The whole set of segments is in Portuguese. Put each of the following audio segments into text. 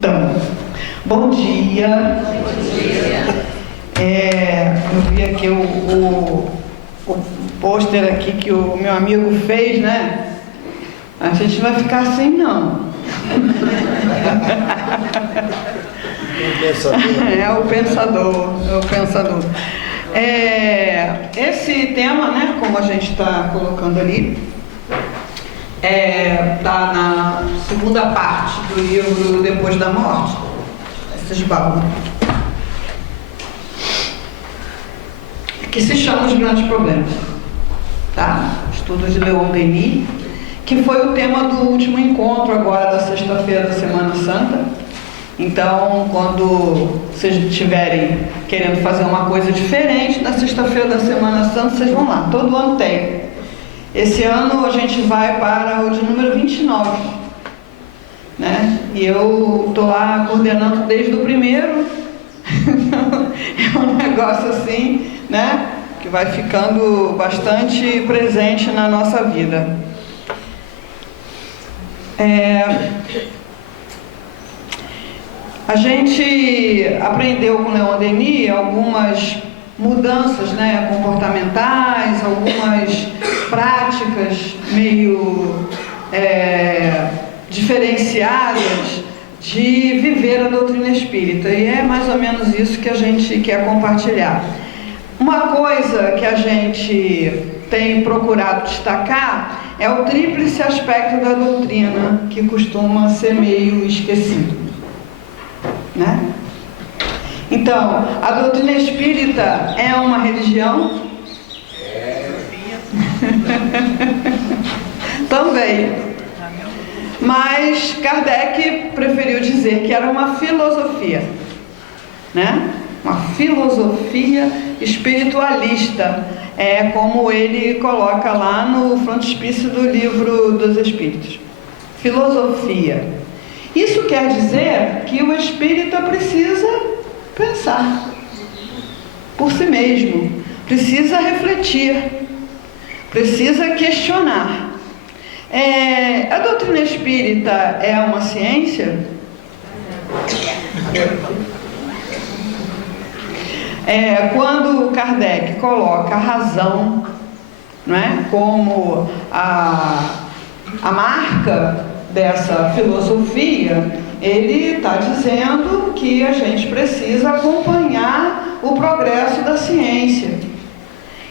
Então, bom dia. Bom dia. Eu vi aqui o pôster aqui que o meu amigo fez, né? A gente vai ficar assim, não. É o pensador. Esse tema, né, como a gente está colocando ali, está na segunda parte do livro Depois da Morte. Esses baús. Que se chama Os Grandes Problemas. Tá? Estudo de Leon Denis, que foi o tema do último encontro agora da sexta-feira da Semana Santa. Então, quando vocês estiverem querendo fazer uma coisa diferente na sexta-feira da Semana Santa, vocês vão lá. Todo ano tem. Esse ano a gente vai para o de número 29, né? E eu estou lá coordenando desde o primeiro. É um negócio assim, né? Que vai ficando bastante presente na nossa vida. A gente aprendeu com Leon Denis algumas mudanças, né, comportamentais, algumas práticas meio diferenciadas de viver a doutrina espírita, e é mais ou menos isso que a gente quer compartilhar. Uma coisa que a gente tem procurado destacar é o tríplice aspecto da doutrina, que costuma ser meio esquecido, né? Então, a doutrina espírita é uma religião? Também. Mas Kardec preferiu dizer que era uma filosofia, né? Uma filosofia espiritualista, como ele coloca lá no frontispício do Livro dos Espíritos. Filosofia. Isso quer dizer que o espírita precisa pensar por si mesmo, precisa refletir, precisa questionar. A doutrina espírita é uma ciência? Quando Kardec coloca a razão, não é, como a marca dessa filosofia, ele está dizendo que a gente precisa acompanhar o progresso da ciência.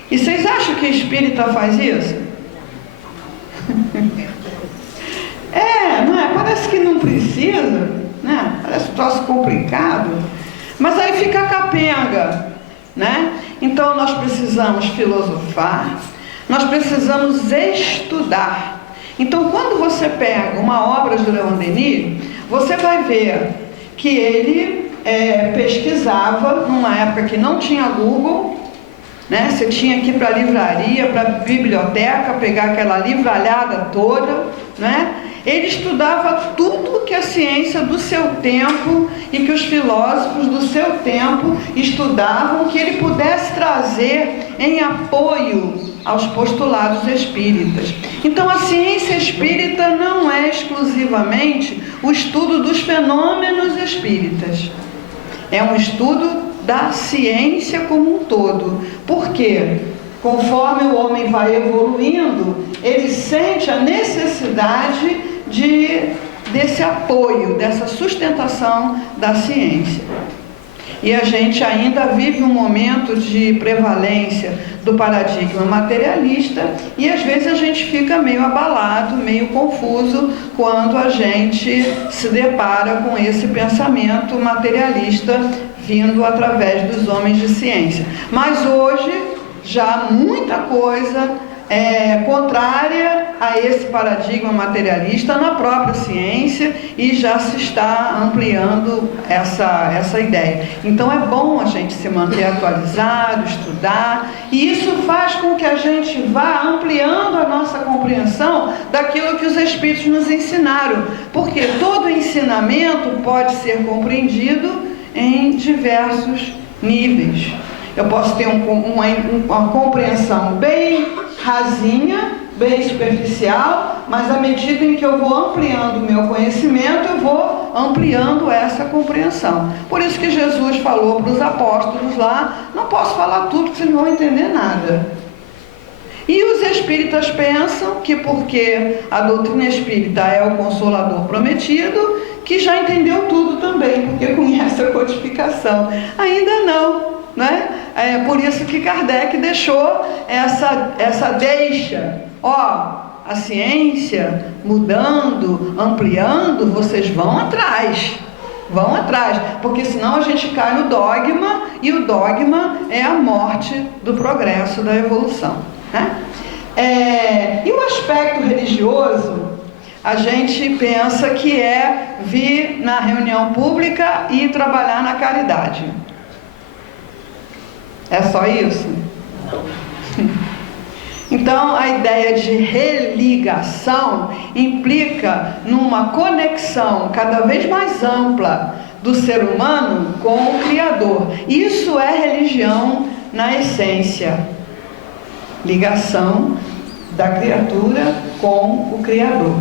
E vocês acham que a espírita faz isso? Não é? Parece que não precisa, né? Parece um troço complicado, mas aí fica capenga, né? Então nós precisamos filosofar, nós precisamos estudar. Então, quando você pega uma obra de Leon Denis, você vai ver que ele pesquisava numa época que não tinha Google, né? Você tinha que ir para a livraria, para a biblioteca, pegar aquela livralhada toda, né? Ele estudava tudo que a ciência do seu tempo e que os filósofos do seu tempo estudavam, que ele pudesse trazer em apoio aos postulados espíritas. Então, a ciência espírita não é exclusivamente o estudo dos fenômenos espíritas. É um estudo da ciência como um todo. Por quê? Conforme o homem vai evoluindo, ele sente a necessidade desse apoio, dessa sustentação da ciência. E a gente ainda vive um momento de prevalência do paradigma materialista, e às vezes a gente fica meio abalado, meio confuso quando a gente se depara com esse pensamento materialista vindo através dos homens de ciência. Mas hoje já muita coisa contrária a esse paradigma materialista na própria ciência, e já se está ampliando essa ideia. Então é bom a gente se manter atualizado, estudar, e isso faz com que a gente vá ampliando a nossa compreensão daquilo que os Espíritos nos ensinaram, porque todo ensinamento pode ser compreendido em diversos níveis. Eu posso ter uma compreensão bem rasinha, bem superficial, mas à medida em que eu vou ampliando o meu conhecimento, eu vou ampliando essa compreensão. Por isso que Jesus falou para os apóstolos lá, não posso falar tudo, que vocês não vão entender nada. E os espíritas pensam que porque a doutrina espírita é o Consolador prometido, que já entendeu tudo também, porque conhece a codificação. Ainda não, né? É por isso que Kardec deixou essa deixa. A ciência mudando, ampliando, vocês vão atrás, porque senão a gente cai no dogma, e o dogma é a morte do progresso, da evolução, né? E o aspecto religioso, a gente pensa que é vir na reunião pública e trabalhar na caridade. É só isso? Então, a ideia de religação implica numa conexão cada vez mais ampla do ser humano com o Criador. Isso é religião na essência. Ligação da criatura com o Criador.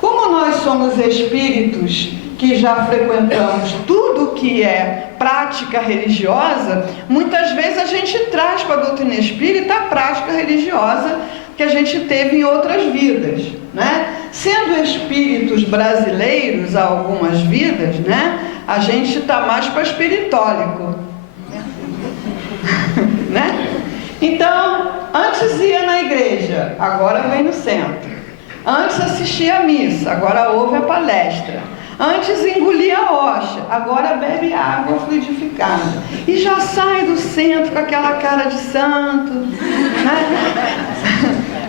Como nós somos espíritos que já frequentamos tudo que é prática religiosa, muitas vezes a gente traz para a doutrina espírita a prática religiosa que a gente teve em outras vidas, né? Sendo espíritos brasileiros há algumas vidas, né? A gente está mais para espiritólico, né? Então, antes ia na igreja, agora vem no centro. Antes assistia a missa, agora ouve a palestra. Antes engolia a hoxa, agora bebe água fluidificada. E já sai do centro com aquela cara de santo, né?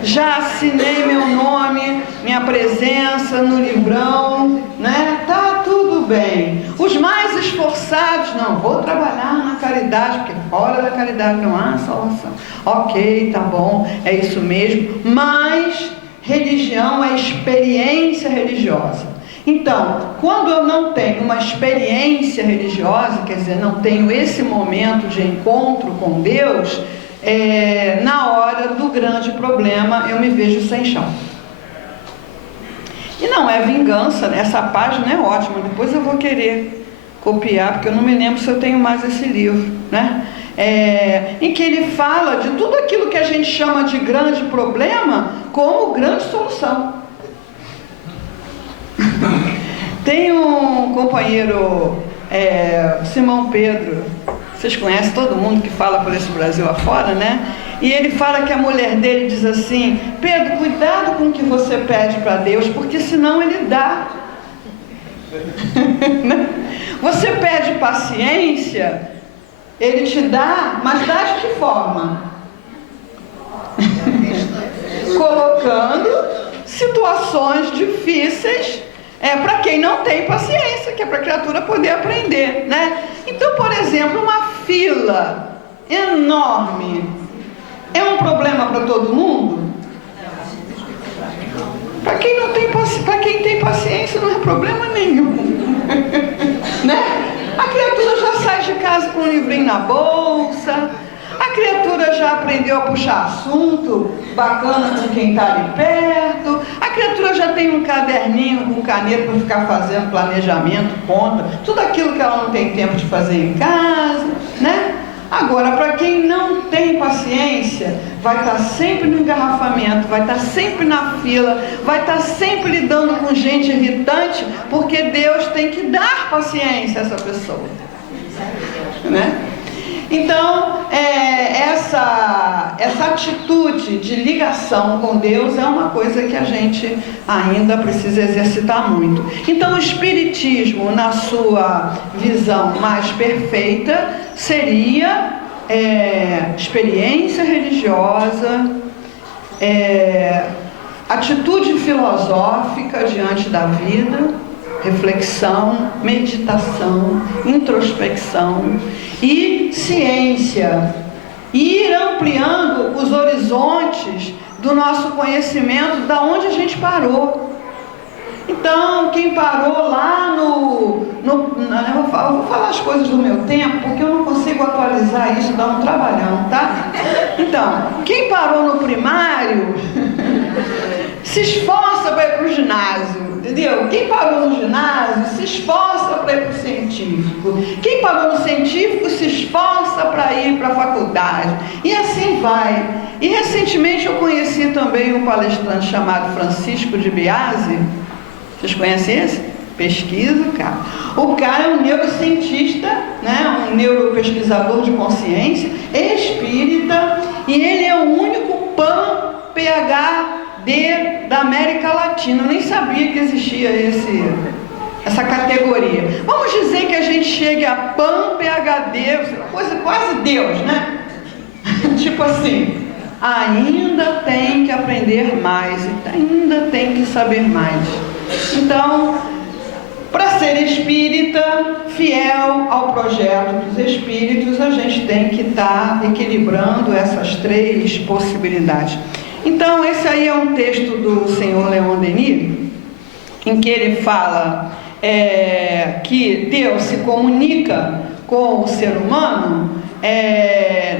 Já assinei meu nome, minha presença no livrão, né? Tá tudo bem. Os mais esforçados, não, vou trabalhar na caridade, porque fora da caridade não há salvação. Ok, tá bom, é isso mesmo. Mas religião é experiência religiosa. Então, quando eu não tenho uma experiência religiosa, quer dizer, não tenho esse momento de encontro com Deus, na hora do grande problema eu me vejo sem chão. E não é vingança, né? Essa página é ótima, depois eu vou querer copiar, porque eu não me lembro se eu tenho mais esse livro, né? Em que ele fala de tudo aquilo que a gente chama de grande problema como grande solução. Tem um companheiro, Simão Pedro, vocês conhecem todo mundo que fala por esse Brasil afora, né? E ele fala que a mulher dele diz assim: Pedro, cuidado com o que você pede para Deus, porque senão ele dá. Você pede paciência, ele te dá, mas dá de que forma? Colocando situações difíceis para quem não tem paciência, que é para a criatura poder aprender, né? Então, por exemplo, uma fila enorme é um problema para todo mundo? Para quem não tem para quem tem paciência não é problema nenhum, né? A criatura já sai de casa com um livrinho na bolsa. A criatura já aprendeu a puxar assunto bacana com quem está ali perto. A criatura já tem um caderninho com caneta para ficar fazendo planejamento, conta, tudo aquilo que ela não tem tempo de fazer em casa, né? Agora, para quem não tem paciência, vai estar sempre no engarrafamento, vai estar sempre na fila, vai estar sempre lidando com gente irritante, porque Deus tem que dar paciência a essa pessoa, né? Então, essa atitude de ligação com Deus é uma coisa que a gente ainda precisa exercitar muito. Então, o Espiritismo, na sua visão mais perfeita, seria experiência religiosa, atitude filosófica diante da vida, reflexão, meditação, introspecção e ciência, ir ampliando os horizontes do nosso conhecimento, da onde a gente parou. Então, quem parou lá eu vou falar as coisas do meu tempo, porque eu não consigo atualizar isso, dá um trabalhão, tá? Então, quem parou no primário se esforça para ir para o ginásio, entendeu? Quem parou no ginásio se esforça para ir para o científico. Quem parou no científico se esforça para ir para a faculdade. E assim vai. E recentemente eu conheci também um palestrante chamado Francisco de Biasi. Vocês conhecem esse? Pesquisa, cara. O cara é um neurocientista, né? Um neuropesquisador de consciência, espírita, e ele é o único PhD da América Latina. Eu nem sabia que existia essa categoria. Vamos dizer que a gente chegue a PhD, coisa quase Deus, né? Tipo assim, ainda tem que aprender mais, ainda tem que saber mais. Então, para ser espírita, fiel ao projeto dos espíritos, a gente tem que estar equilibrando essas três possibilidades. Então, esse aí é um texto do senhor Leon Denis, em que ele fala que Deus se comunica com o ser humano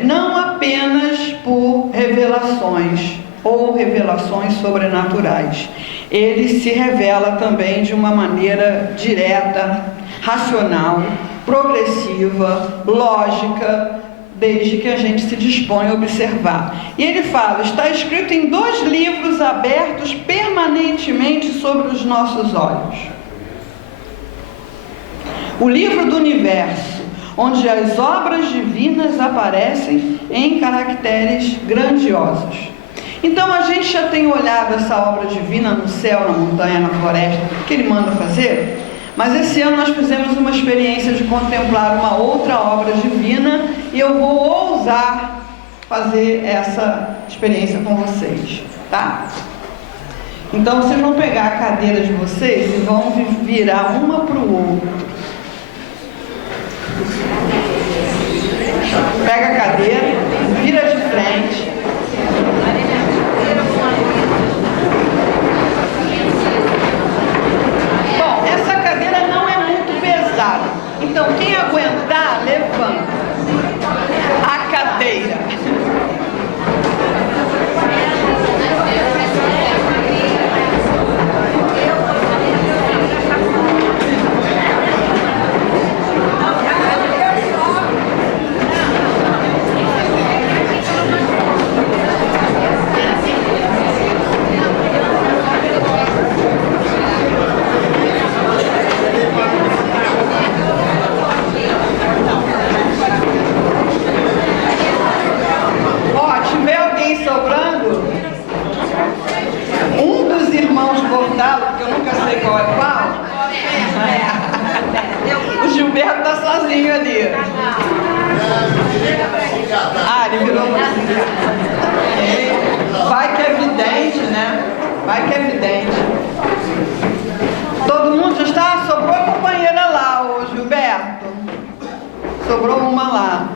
não apenas por revelações ou revelações sobrenaturais. Ele se revela também de uma maneira direta, racional, progressiva, lógica, desde que a gente se dispõe a observar. E ele fala, está escrito em 2 livros abertos permanentemente sobre os nossos olhos. O livro do universo, onde as obras divinas aparecem em caracteres grandiosos. Então a gente já tem olhado essa obra divina no céu, na montanha, na floresta, que ele manda fazer, mas esse ano nós fizemos uma experiência de contemplar uma outra obra divina e eu vou ousar fazer essa experiência com vocês, tá? Então vocês vão pegar a cadeira de vocês e vão virar uma para o outro. Pega a cadeira, vira de frente. Bom, essa cadeira não é muito pesada. Então, quem aguentar, levanta a cadeira. Sobrando, um dos irmãos Bordalo, porque eu nunca sei qual é qual, o Gilberto está sozinho ali. Ah, ele virou vai que é vidente, né? Vai que é vidente. Todo mundo já está? Sobrou a companheira lá, ô Gilberto. Sobrou uma lá.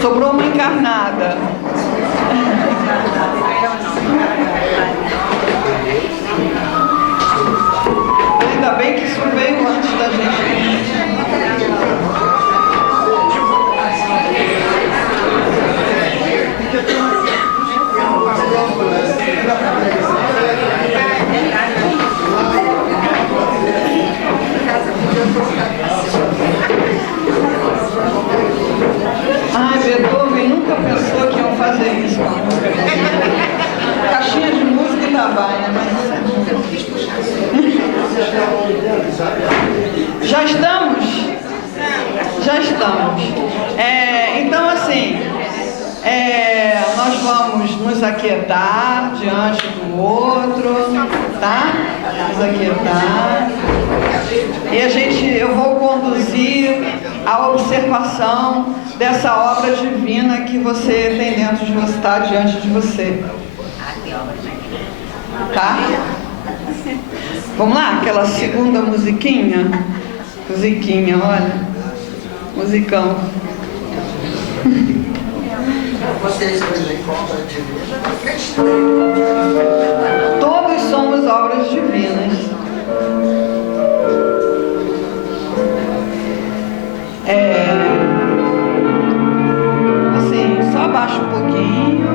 Sobrou uma encarnada. Ainda bem que isso veio antes da gente. Ai, Beethoven nunca pensou que iam fazer isso. Caixinha de música ainda vai, né? Mas... Já estamos? Já estamos. Então, assim, nós vamos nos aquietar diante do outro, tá? Nos aquietar. E eu vou conduzir a observação dessa obra divina que você tem dentro de você, está diante de você. Tá? Vamos lá? Aquela segunda musiquinha? Musiquinha, olha. Musicão. Vocês dois encontram divina? Todos somos obras divinas. Assim, só abaixa um pouquinho.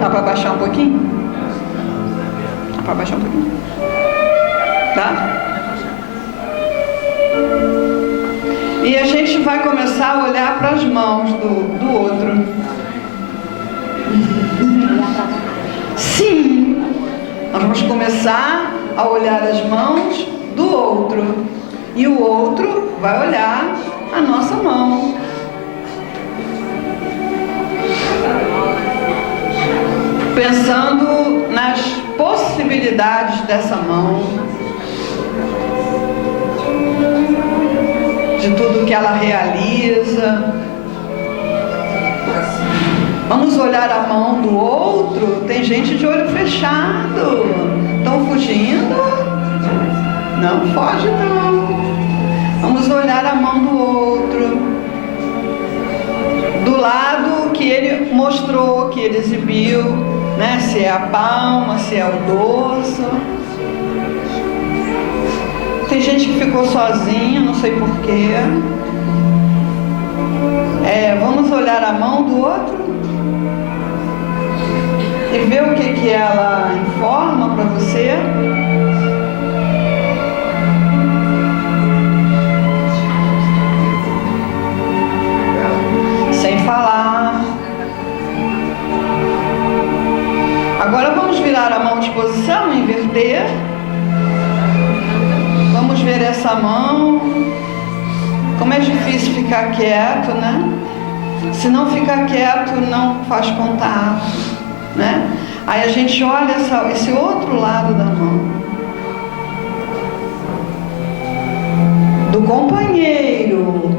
Dá para abaixar um pouquinho? Para baixar um pouquinho. Tá? E a gente vai começar a olhar para as mãos do outro. Sim, nós vamos começar a olhar as mãos do outro. E o outro vai olhar a nossa mão. Pensando nas possibilidades dessa mão, de tudo que ela realiza. Vamos olhar a mão do outro. Tem gente de olho fechado. Estão fugindo? Não foge não. Vamos olhar a mão do outro. Do lado que ele mostrou, que ele exibiu, né? Se é a palma, se é o dorso. Tem gente que ficou sozinha, não sei porquê. Vamos olhar a mão do outro e ver o que ela informa para você. Sem falar. Agora vamos virar a mão de posição, inverter. Vamos ver essa mão. Como é difícil ficar quieto, né? Se não ficar quieto, não faz contato, né? Aí a gente olha esse outro lado da mão. Do companheiro.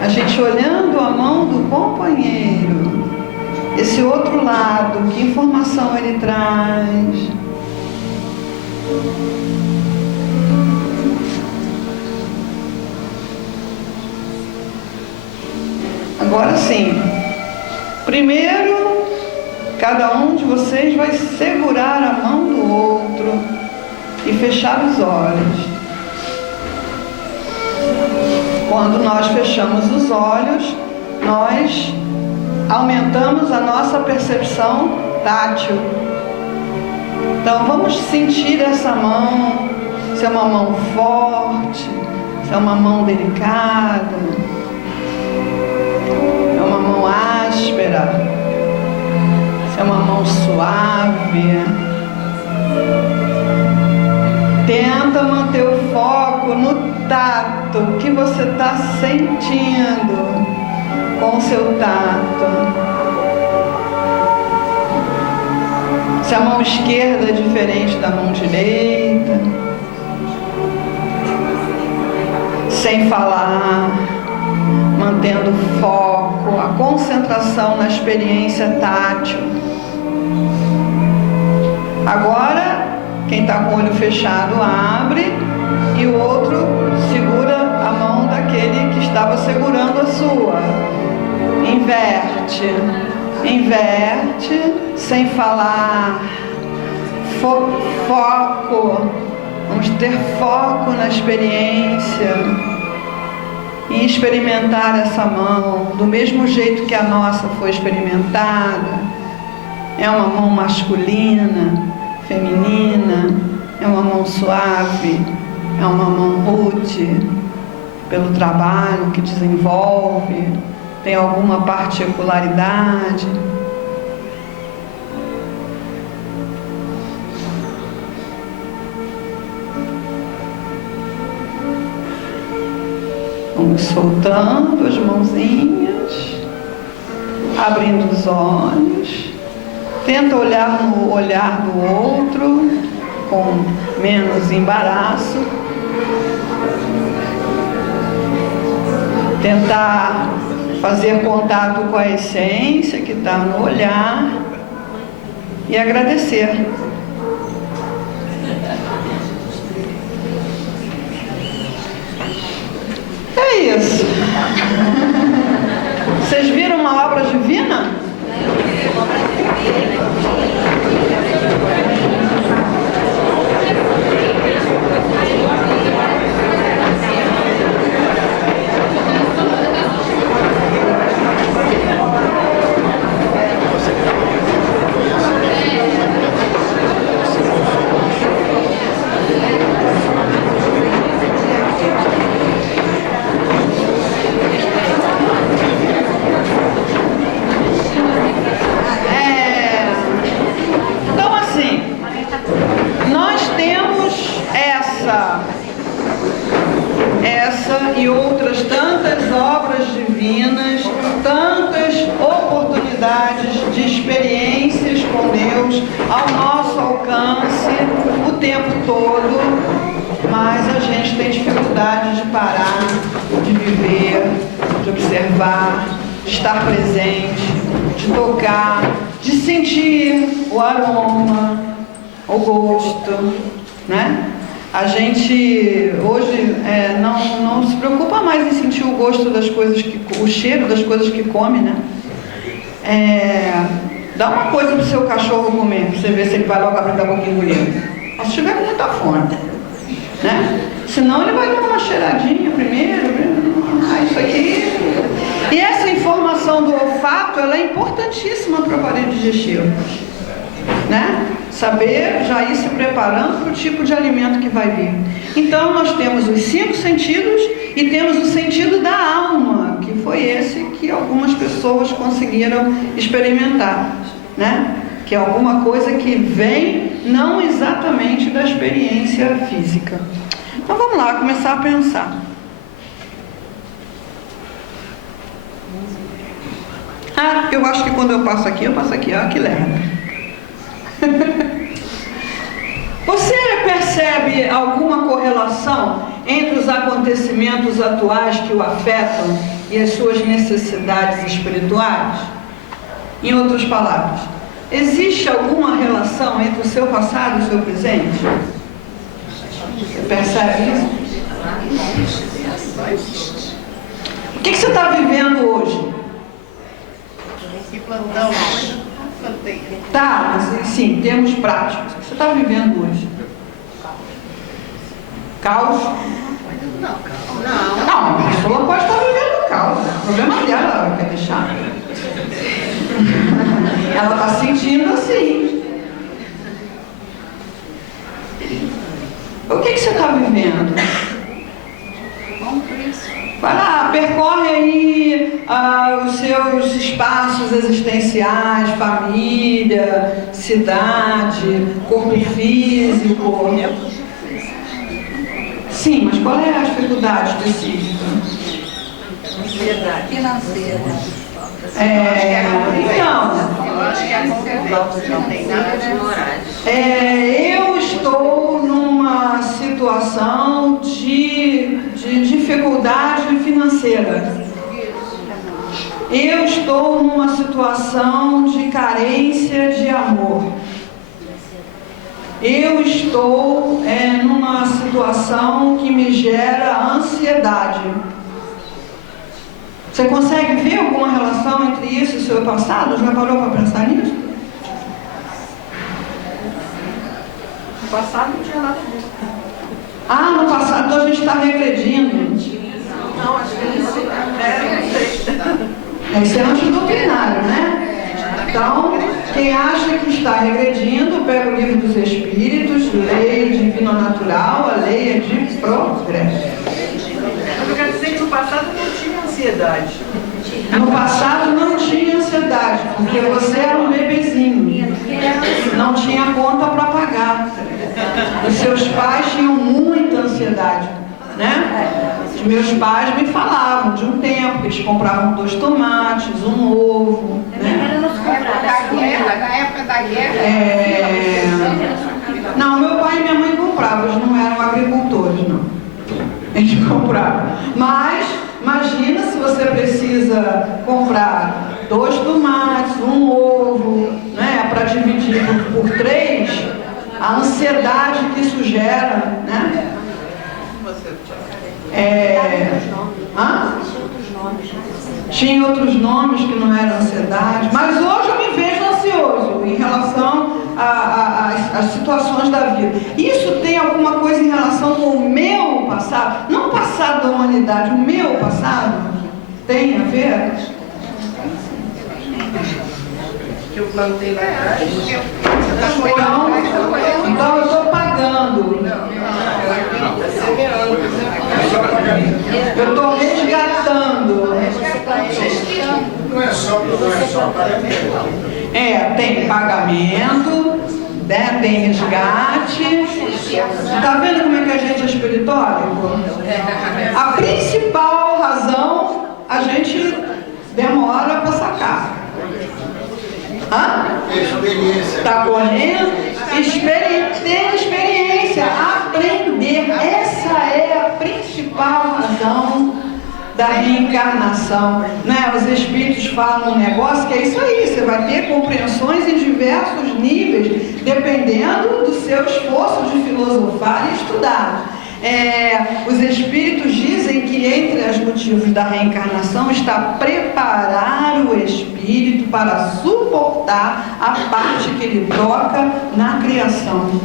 A gente olhando a mão do companheiro. Esse outro lado, que informação ele traz? Agora sim, primeiro, cada um de vocês vai segurar a mão do outro e fechar os olhos. Quando nós fechamos os olhos, nós aumentamos a nossa percepção tátil. Então vamos sentir essa mão, se é uma mão forte, se é uma mão delicada, é uma mão áspera, se é uma mão suave. Tenta manter o foco no tato, o que você está sentindo com o seu tato. Se a mão esquerda é diferente da mão direita. Sem falar, mantendo o foco, a concentração na experiência tátil. Agora, quem está com o olho fechado abre e o outro segura a mão daquele que estava segurando a sua. Inverte, inverte, sem falar. Foco. Vamos ter foco na experiência e experimentar essa mão do mesmo jeito que a nossa foi experimentada. É uma mão masculina, feminina, é uma mão suave, é uma mão rude, pelo trabalho que desenvolve, tem alguma particularidade. Vamos soltando as mãozinhas, abrindo os olhos. Tenta olhar no olhar do outro com menos embaraço. Tentar fazer contato com a essência que está no olhar e agradecer. É isso. Vocês viram uma obra divina? essa e outras tantas obras divinas, tantas oportunidades de experiências com Deus ao nosso alcance o tempo todo, mas a gente tem dificuldade de parar, de viver, de observar, de estar presente, de tocar, de sentir o aroma, o gosto, né? A gente hoje não se preocupa mais em sentir o gosto das coisas, o cheiro das coisas que come, né? Dá uma coisa pro seu cachorro comer, pra você ver se ele vai logo abrir a boca e engolir. Só se tiver com muita fome, né? Senão ele vai dar uma cheiradinha primeiro, isso aqui. E essa informação do olfato, ela é importantíssima para o aparelho digestivo, né? Saber já ir se preparando para o tipo de alimento que vai vir. Então nós temos os 5 sentidos e temos o sentido da alma, que foi esse que algumas pessoas conseguiram experimentar, né? Que é alguma coisa que vem não exatamente da experiência física. Então vamos lá, começar a pensar. Eu acho que quando eu passo aqui, olha que lerda. Você percebe alguma correlação entre os acontecimentos atuais que o afetam e as suas necessidades espirituais? Em outras palavras, existe alguma relação entre o seu passado e o seu presente? Você percebe isso? O que você está vivendo hoje? Tá, mas sim, em termos práticos, o que você está vivendo hoje? Caos? Não, a pessoa pode estar vivendo caos. O problema dela, ela quer deixar. Ela está sentindo assim. O que você está vivendo? Vai lá, percorre aí os seus espaços existenciais, família, cidade, corpo físico. Sim, mas qual é a dificuldade específica? Ansiedade financeira. Eu estou numa situação de dificuldade financeira. Eu estou numa situação de carência de amor. Eu estou numa situação que me gera ansiedade. Você consegue ver alguma relação entre isso e o seu passado? Já parou para pensar nisso? No passado não tinha nada a ver. No passado então a gente está regredindo. Não, acho que Isso é antidoutrinário, né? Então, quem acha que está regredindo, pega o livro dos Espíritos, Lei Divina Natural, a lei é de progresso. Eu quero dizer que no passado não tinha ansiedade. No passado não tinha ansiedade, porque você era um bebezinho, não tinha conta para pagar. Os seus pais tinham muita ansiedade, né? Os meus pais me falavam de um tempo que eles compravam 2 tomates, um ovo, né? Na época da guerra. Não, meu pai e minha mãe compravam, eles não eram agricultores, não. Eles compravam. Mas imagina se você precisa comprar 2 tomates, um ovo, né, para dividir por 3, a ansiedade que isso gera, né? Tinha outros nomes que não eram ansiedade, mas hoje eu me vejo ansioso em relação às situações da vida. Isso tem alguma coisa em relação com o meu passado? Não o passado da humanidade, o meu passado tem a ver? Que eu plantei lá atrás. Então eu estou pagando. Eu estou resgatando. Não é só pagamento. Tem pagamento, né? Tem resgate. Tá vendo como é que a gente é espiritórico? A principal razão a gente demora para sacar. Experiência. Tá correndo? Ter experiência, aprender. Essa é a principal razão da reencarnação, né? Os espíritos falam um negócio que é isso aí, você vai ter compreensões em diversos níveis, dependendo do seu esforço de filosofar e estudar. Os espíritos dizem que entre os motivos da reencarnação está preparar o espírito para suportar a parte que lhe toca na criação.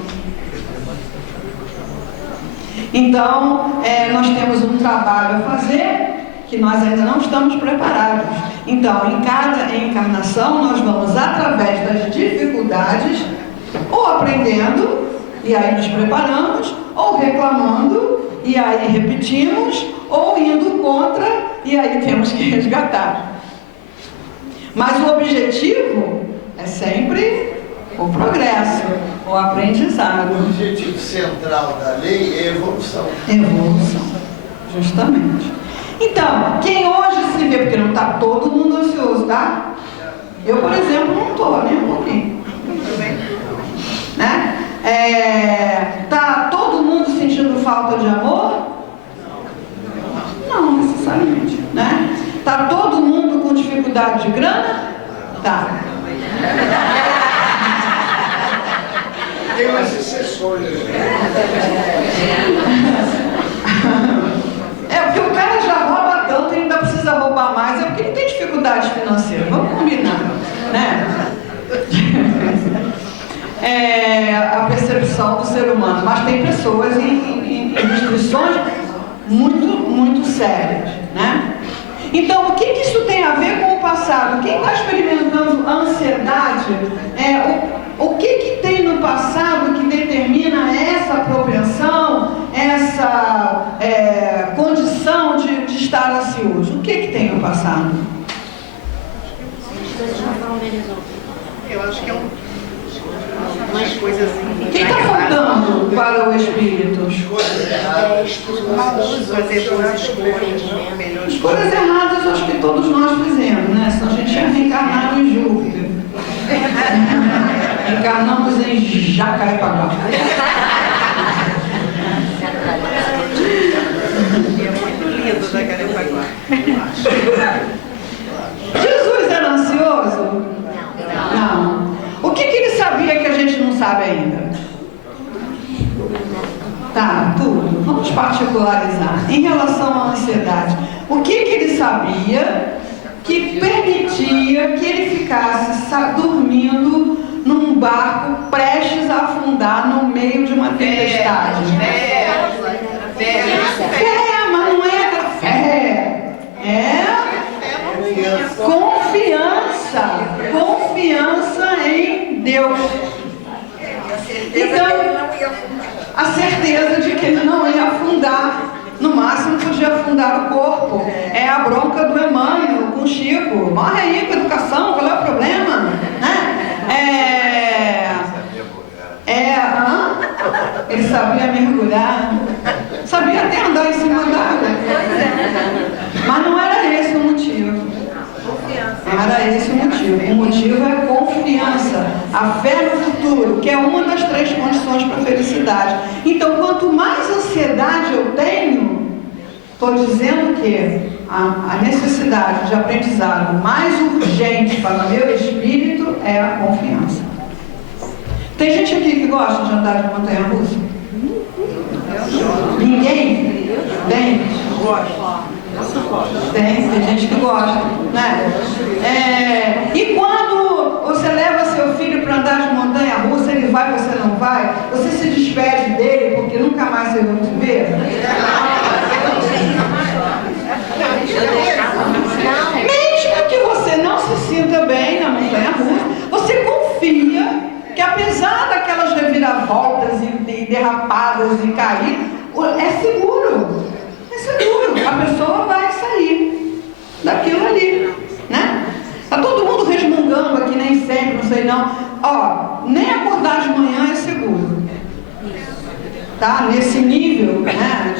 Então, nós temos um trabalho a fazer que nós ainda não estamos preparados. Então, em cada encarnação, nós vamos, através das dificuldades, ou aprendendo, e aí nos preparamos, ou reclamando, e aí repetimos, ou indo contra, e aí temos que resgatar. Mas o objetivo é sempre o progresso, o aprendizado. O objetivo central da lei é evolução. Evolução, justamente. Então, quem hoje se vê, porque não está todo mundo ansioso, tá? Eu, por exemplo, não estou, nem um pouquinho. Né? Tá todo mundo sentindo falta de amor? Não necessariamente, né? Tá todo mundo com dificuldade de grana? Tá. Tem umas exceções. Porque o cara já rouba tanto e ainda precisa roubar mais, porque ele tem dificuldade financeira, vamos combinar, né? A percepção do ser humano, mas tem pessoas em restrições muito, muito sérias, né? Então, o que isso tem a ver com o passado? Quem está experimentando ansiedade, o que tem no passado que determina essa propensão, essa condição de estar ansioso? O que tem no passado? Eu acho que é umas coisas assim. O que está faltando para o espírito? Coisas erradas. Fazer boas escolhas, melhores Escolhas erradas, acho que todos nós fizemos, né? Senão a gente tinha reencarnado em Júpiter. Encarnamos em Jacarepaguá. É muito lindo Jacarepaguá. Jesus era ansioso? Não. O que ele sabia que a gente não sabe ainda? Tá, tudo. Vamos particularizar. Em relação à ansiedade, o que ele sabia que permitia que ele ficasse dormindo num barco prestes a afundar no meio de uma tempestade? Fé, mas não é fé. Confiança em Deus. Então, a certeza de que ele não ia afundar. No máximo podia afundar o corpo. É a bronca do Emmanuel com o Chico. Morre aí com a educação, qual é o problema? Né? Ele sabia mergulhar. Sabia até andar em cima d'água. Mas não era esse o motivo. Não era esse o motivo. O motivo é confiança, a fé no futuro, que é uma das 3 condições para a felicidade. Então, quanto mais ansiedade eu tenho, estou dizendo que a necessidade de aprendizado mais urgente para o meu espírito é a confiança. Tem gente aqui que gosta de andar de montanha-russa? Ninguém? Tem? Tem gente que gosta, né? E quando você leva seu filho para andar de montanha-russa, ele vai, você não vai? Você se despede dele porque nunca mais você vai te ver? Mesmo que você não se sinta bem na montanha-russa, você confia que apesar daquelas reviravoltas e derrapadas e cair, é seguro. É seguro. A pessoa vai sair daquilo ali, né? Tá todo mundo resmungando aqui, nem sempre, não sei não. Nem acordar de manhã tá? Nesse nível, né,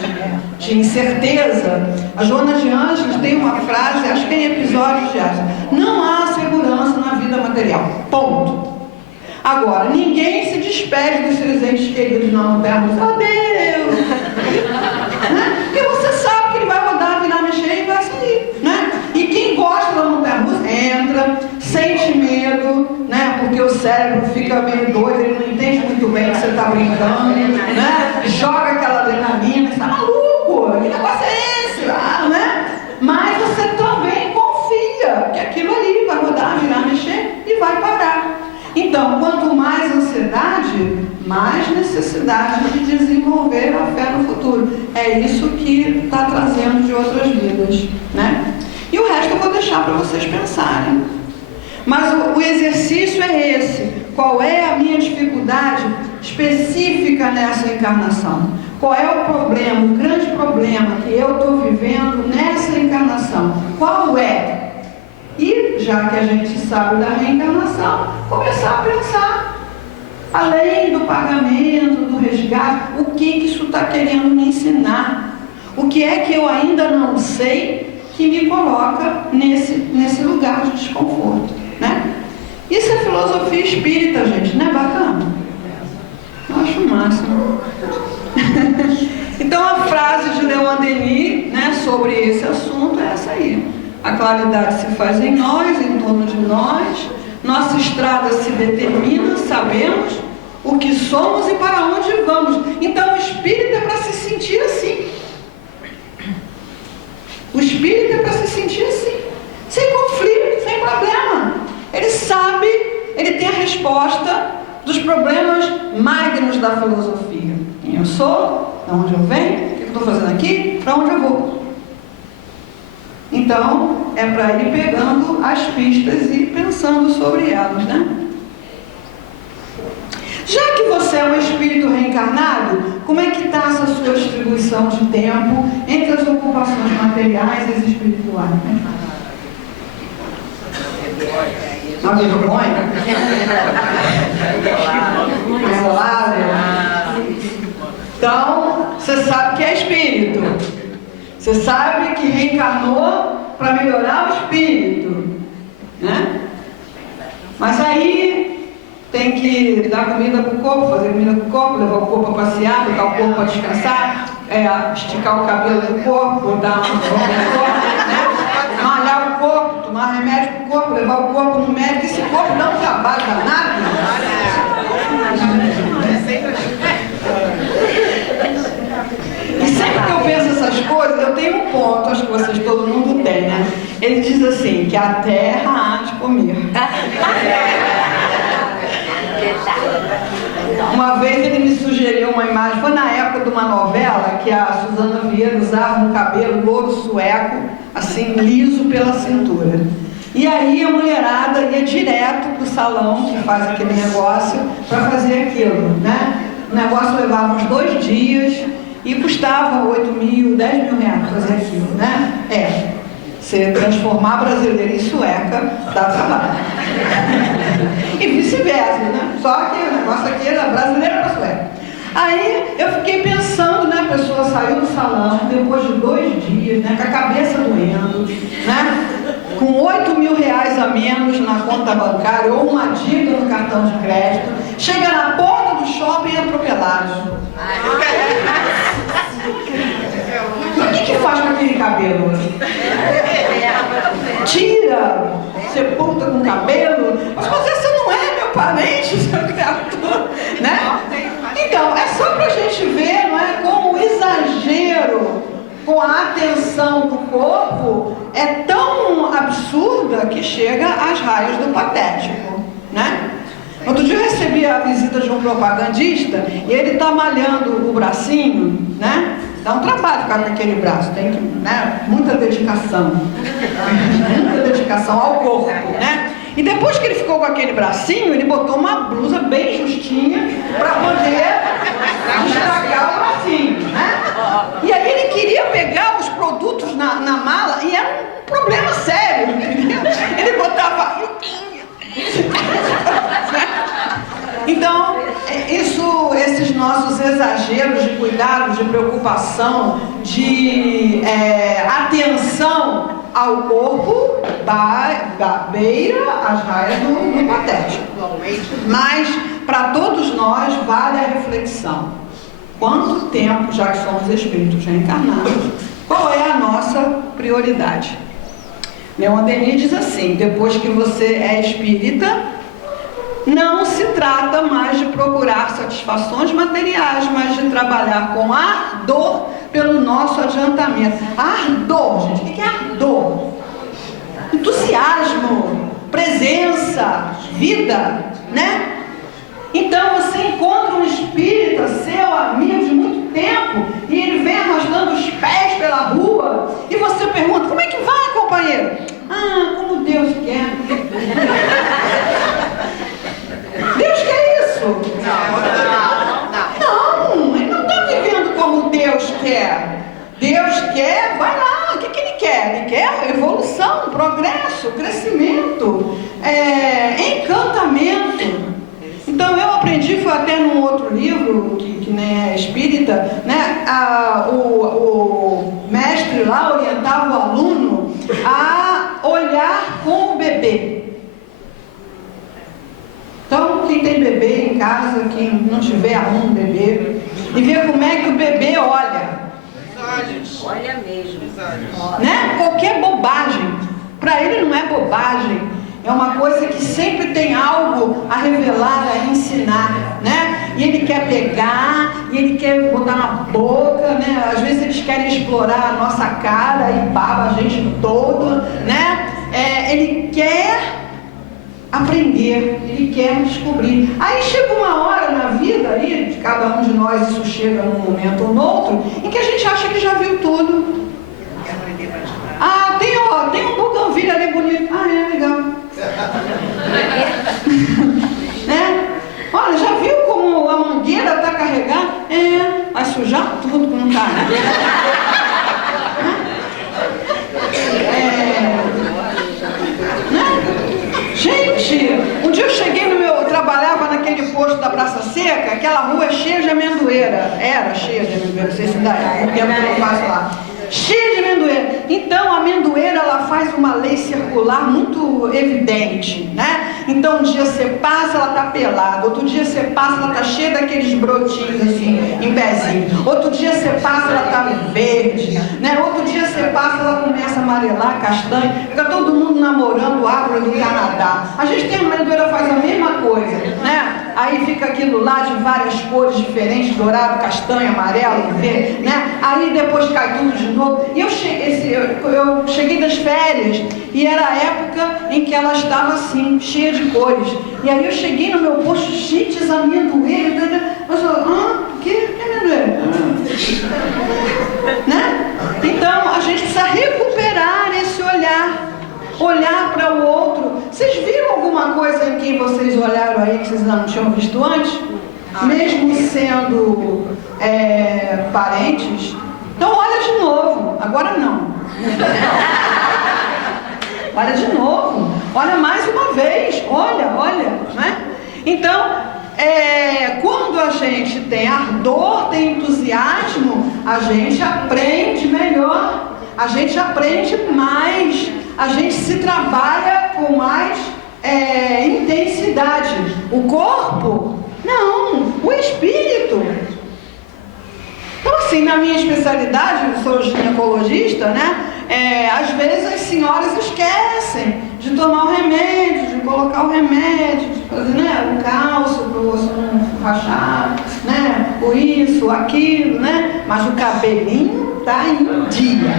de incerteza. A Joana de Ângeles tem uma frase, acho que em episódios de Asa: não há segurança na vida material, ponto. Agora, ninguém se despede dos seus entes queridos na montanha, adeus, né? Porque você sabe que ele vai rodar, virar, mexer e vai sair, né? E quem gosta da montanha-russa entra, sente medo, né? Porque o cérebro fica meio doido, ele não entende muito bem que você está brincando, né? Joga aquela adrenalina, você está maluco, que negócio é esse? Né? Mas você também confia que aquilo ali vai rodar, virar, mexer e vai parar. Então, quanto mais ansiedade, mais necessidade de desenvolver a fé no futuro. É isso que está trazendo de outras vidas, né? E o resto eu vou deixar para vocês pensarem. Mas o exercício é esse. Qual é a minha dificuldade específica nessa encarnação? Qual é o problema, o grande problema que eu estou vivendo nessa encarnação? Qual é? E, já que a gente sabe da reencarnação, começar a pensar, além do pagamento, do resgate, o que isso está querendo me ensinar? O que é que eu ainda não sei que me coloca nesse lugar de desconforto, né? Isso é filosofia espírita, gente, não é bacana? Eu acho o máximo. Então, a frase de Leon Denis, né, sobre esse assunto é essa aí. A claridade se faz em nós, em torno de nós. Nossa estrada se determina, sabemos o que somos e para onde vamos. Então o espírito é para se sentir assim. O espírito é para se sentir assim, sem conflito, sem problema. Ele sabe, ele tem a resposta dos problemas magnos da filosofia. Quem eu sou, de onde eu venho, o que eu estou fazendo aqui, para onde eu vou. Então, é para ir pegando as pistas e pensando sobre elas, né? Já que você é um espírito reencarnado, como é que está essa sua distribuição de tempo entre as ocupações materiais e as espirituais? Uma vergonha? Então, você sabe que é espírito. Você sabe que reencarnou para melhorar o espírito, né? Mas aí tem que dar comida para o corpo, fazer comida para o corpo, levar o corpo a passear, botar o corpo para descansar, esticar o cabelo do corpo, botar uma roupa no corpo, né? Malhar o corpo, tomar remédio para o corpo, levar o corpo no médico. Esse corpo dá um trabalho danado. E sempre que eu penso essas coisas, eu tenho um ponto, acho que vocês, todo mundo tem, né? Ele diz assim, que a terra há de comer. Uma vez ele me sugeriu uma imagem, foi na época de uma novela que a Suzana Vieira usava um cabelo louro sueco, assim, liso pela cintura. E aí a mulherada ia direto pro salão que faz aquele negócio para fazer aquilo, né? O negócio levava uns 2 dias e custava 8 mil, 10 mil reais fazer aquilo, né? Você transformar brasileira em sueca dá trabalho. E vice-versa, né? Só que o negócio aqui era brasileira para sueca. Aí eu fiquei pensando, né? A pessoa saiu do salão depois de 2 dias, né? Com a cabeça doendo, né? Com 8 mil reais a menos na conta bancária ou uma dívida no cartão de crédito, chega na porta do shopping atropelado. O que faz com aquele cabelo? Tira, sepulta com cabelo. Mas você não é meu parente, seu criatura, né? Então, é só pra gente ver, não é? Como o exagero com a atenção do corpo é tão absurda que chega às raias do patético, né? Outro dia eu recebi a visita de um propagandista e ele está malhando o bracinho, né? Dá um trabalho ficar com aquele braço, tem que, né? Muita dedicação ao corpo, né? E depois que ele ficou com aquele bracinho, ele botou uma blusa bem justinha para poder estragar o bracinho, né? E aí ele queria pegar os produtos na mala e era um problema sério, entendeu? Ele botava... Então, esses nossos exageros de cuidado, de preocupação, de atenção ao corpo, beira as raias do patético. Mas, para todos nós, vale a reflexão. Quanto tempo, já que somos espíritos reencarnados, qual é a nossa prioridade? Leon Denis diz assim: depois que você é espírita, não se trata mais de procurar satisfações materiais, mas de trabalhar com ardor pelo nosso adiantamento. Ardor, gente, o que é ardor? Entusiasmo, presença, vida, né? Então você encontra um espírita, seu amigo de muito tempo, e ele vem arrastando os pés pela rua, e você pergunta: como é que vai, companheiro? Ah, como Deus quer. Deus quer isso? Não, ele não está vivendo como Deus quer. Deus quer, vai lá, o que ele quer? Ele quer evolução, progresso, crescimento, encantamento. Então eu aprendi, foi até num outro livro, que nem é espírita, né? O mestre lá orientava o aluno a olhar com o bebê. Então, quem tem bebê em casa, quem não tiver, arruma um bebê e vê como é que o bebê olha. Olha mesmo. Né? Qualquer bobagem, para ele não é bobagem, é uma coisa que sempre tem algo a revelar, a ensinar, né? E ele quer pegar, e ele quer botar na boca, né? Às vezes eles querem explorar a nossa cara e baba a gente todo, né? Ele quer aprender, ele quer descobrir. Aí chega uma hora na vida aí, de cada um de nós, isso chega num momento ou no outro, em que a gente acha que já viu tudo. Ah, tem um buganvília ali bonito. Ah, é legal. Né? Olha, já viu como a mangueira está carregada? Vai sujar tudo que não está. Gente, um dia eu cheguei eu trabalhava naquele posto da Praça Seca, aquela rua cheia de amendoeira. Era cheia de amendoeira, não sei se ainda é, o tempo que eu passo lá. Cheia de amendoeira. Então a amendoeira, ela faz uma lei circular muito evidente, né? Então um dia você passa, ela tá pelada. Outro dia você passa, ela tá cheia daqueles brotinhos assim, em pezinho. Outro dia você passa, ela tá verde, né? Outro dia você passa, ela começa a amarelar, castanho. Fica todo mundo namorando árvore do Canadá. A gente tem a amendoeira, faz a mesma coisa, né? Aí fica aquilo lá de várias cores diferentes, dourado, castanho, amarelo, verde, né? Aí depois cai tudo de novo. E eu cheguei das férias e era a época em que ela estava assim, cheia de cores. E aí eu cheguei no meu posto, gente, essa amendoeira. Eu falei, que amendoeira? Né? Então a gente precisa recuperar esse olhar para o outro. Vocês viram alguma coisa em quem vocês olharam aí que vocês não tinham visto antes? Mesmo sendo parentes? Então olha de novo, agora não. Olha de novo, olha mais uma vez, olha, né? Então, quando a gente tem ardor, tem entusiasmo, a gente aprende melhor, a gente aprende mais, a gente se trabalha com mais intensidade. O corpo, não, o espírito. Então, assim, na minha especialidade, eu sou ginecologista, né? Às vezes as senhoras esquecem de tomar o remédio, de colocar o remédio, de fazer, né, o cálcio para o osso não rachar, né? O isso, aquilo, né? Mas o cabelinho está em dia,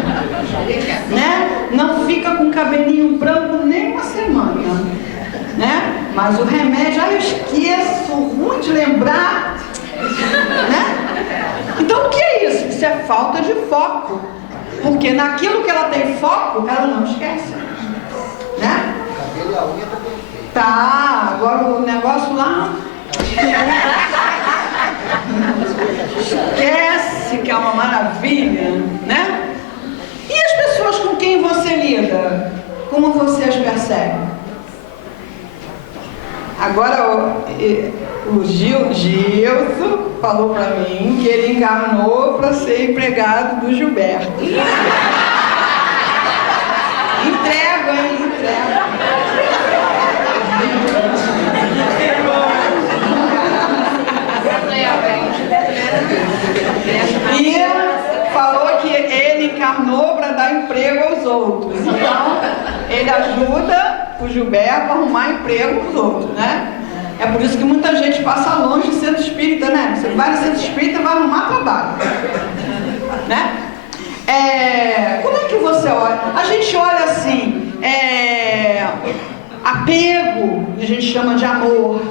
né? Não fica com o cabelinho branco nem uma semana, né? Mas o remédio, eu esqueço, ruim de lembrar, né? Então o que é isso? Isso é falta de foco. Porque naquilo que ela tem foco, ela não esquece. Né? O cabelo e a unha tá perfeito. Tá, agora o negócio lá. Esquece que é uma maravilha, né? E as pessoas com quem você lida? Como você as percebe? Agora, O Gilson falou para mim que ele encarnou para ser empregado do Gilberto. Entrego, hein? Entrego. E falou que ele encarnou para dar emprego aos outros. Então, ele ajuda o Gilberto a arrumar emprego para os outros, né? É por isso que muita gente passa longe do centro espírita, né? Você vai no centro espírita e vai arrumar trabalho, né? Como é que você olha? A gente olha assim, apego, a gente chama de amor,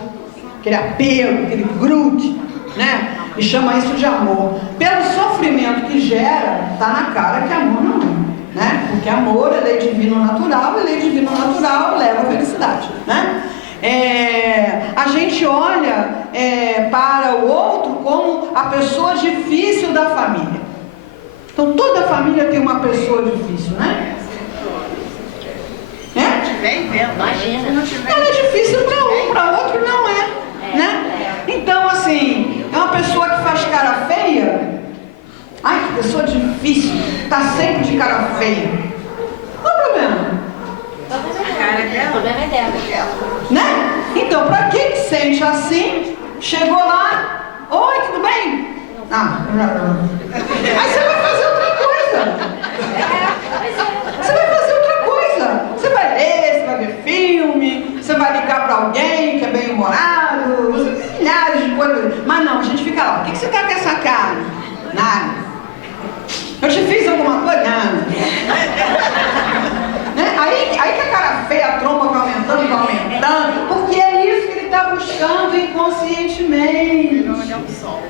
aquele apego, aquele grude, né? E chama isso de amor. Pelo sofrimento que gera, está na cara que amor não é, né? Porque amor é lei divino natural, e lei divino natural leva à felicidade, né? A gente olha para o outro como a pessoa difícil da família. Então toda família tem uma pessoa difícil, né? Imagina. Ela é difícil para um, para outro não é, né? Então assim, é uma pessoa que faz cara feia. Ai, que pessoa difícil, está sempre de cara feia. Qual é o problema? O problema é dela. Né? Então, para quem sente assim, chegou lá, oi, tudo bem? Aí você vai fazer outra coisa. Você vai fazer outra coisa. Você vai ler, você vai ver filme, você vai ligar para alguém que é bem-humorado, milhares de coisas. Mas não, a gente fica lá, o que você está com essa cara? Nada. Eu te fiz alguma coisa? Nada. Né? Aí que a cara feia, a tromba vai aumentando, porque é isso que ele está buscando inconscientemente.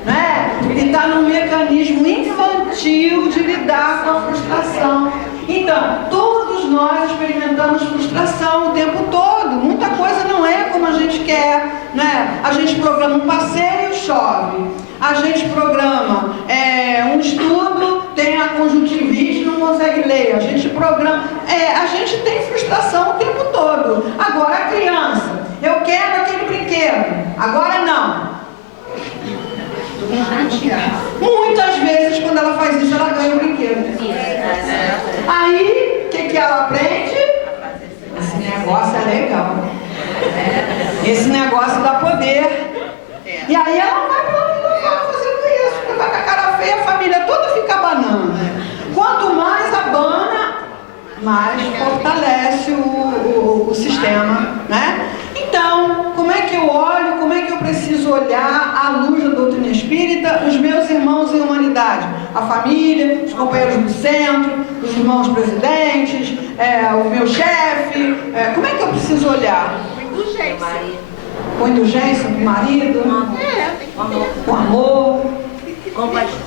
Né? Ele está num mecanismo infantil de lidar com a frustração. Então, todos nós experimentamos frustração o tempo todo. Muita coisa não é como a gente quer, né? A gente programa um passeio, chove. A gente programa um estudo, tem a conjuntivite, não consegue ler. A gente programa. A gente tem frustração o tempo todo. Agora a criança, eu quero aquele brinquedo. Agora não. Muitas vezes, quando ela faz isso, ela ganha o brinquedo. Aí, o que ela aprende? Esse negócio é legal. Esse negócio dá poder. E aí ela vai fazendo isso. Porque vai com a cara feia, a família toda fica abanando. Quanto mais abana, mais fortalece o sistema, né? Então, como é que eu olho, como é que eu preciso olhar à luz da doutrina espírita, os meus irmãos em humanidade, a família, os companheiros do centro, os irmãos presidentes, o meu chefe, como é que eu preciso olhar? Com indulgência para o marido, com amor, compaixão.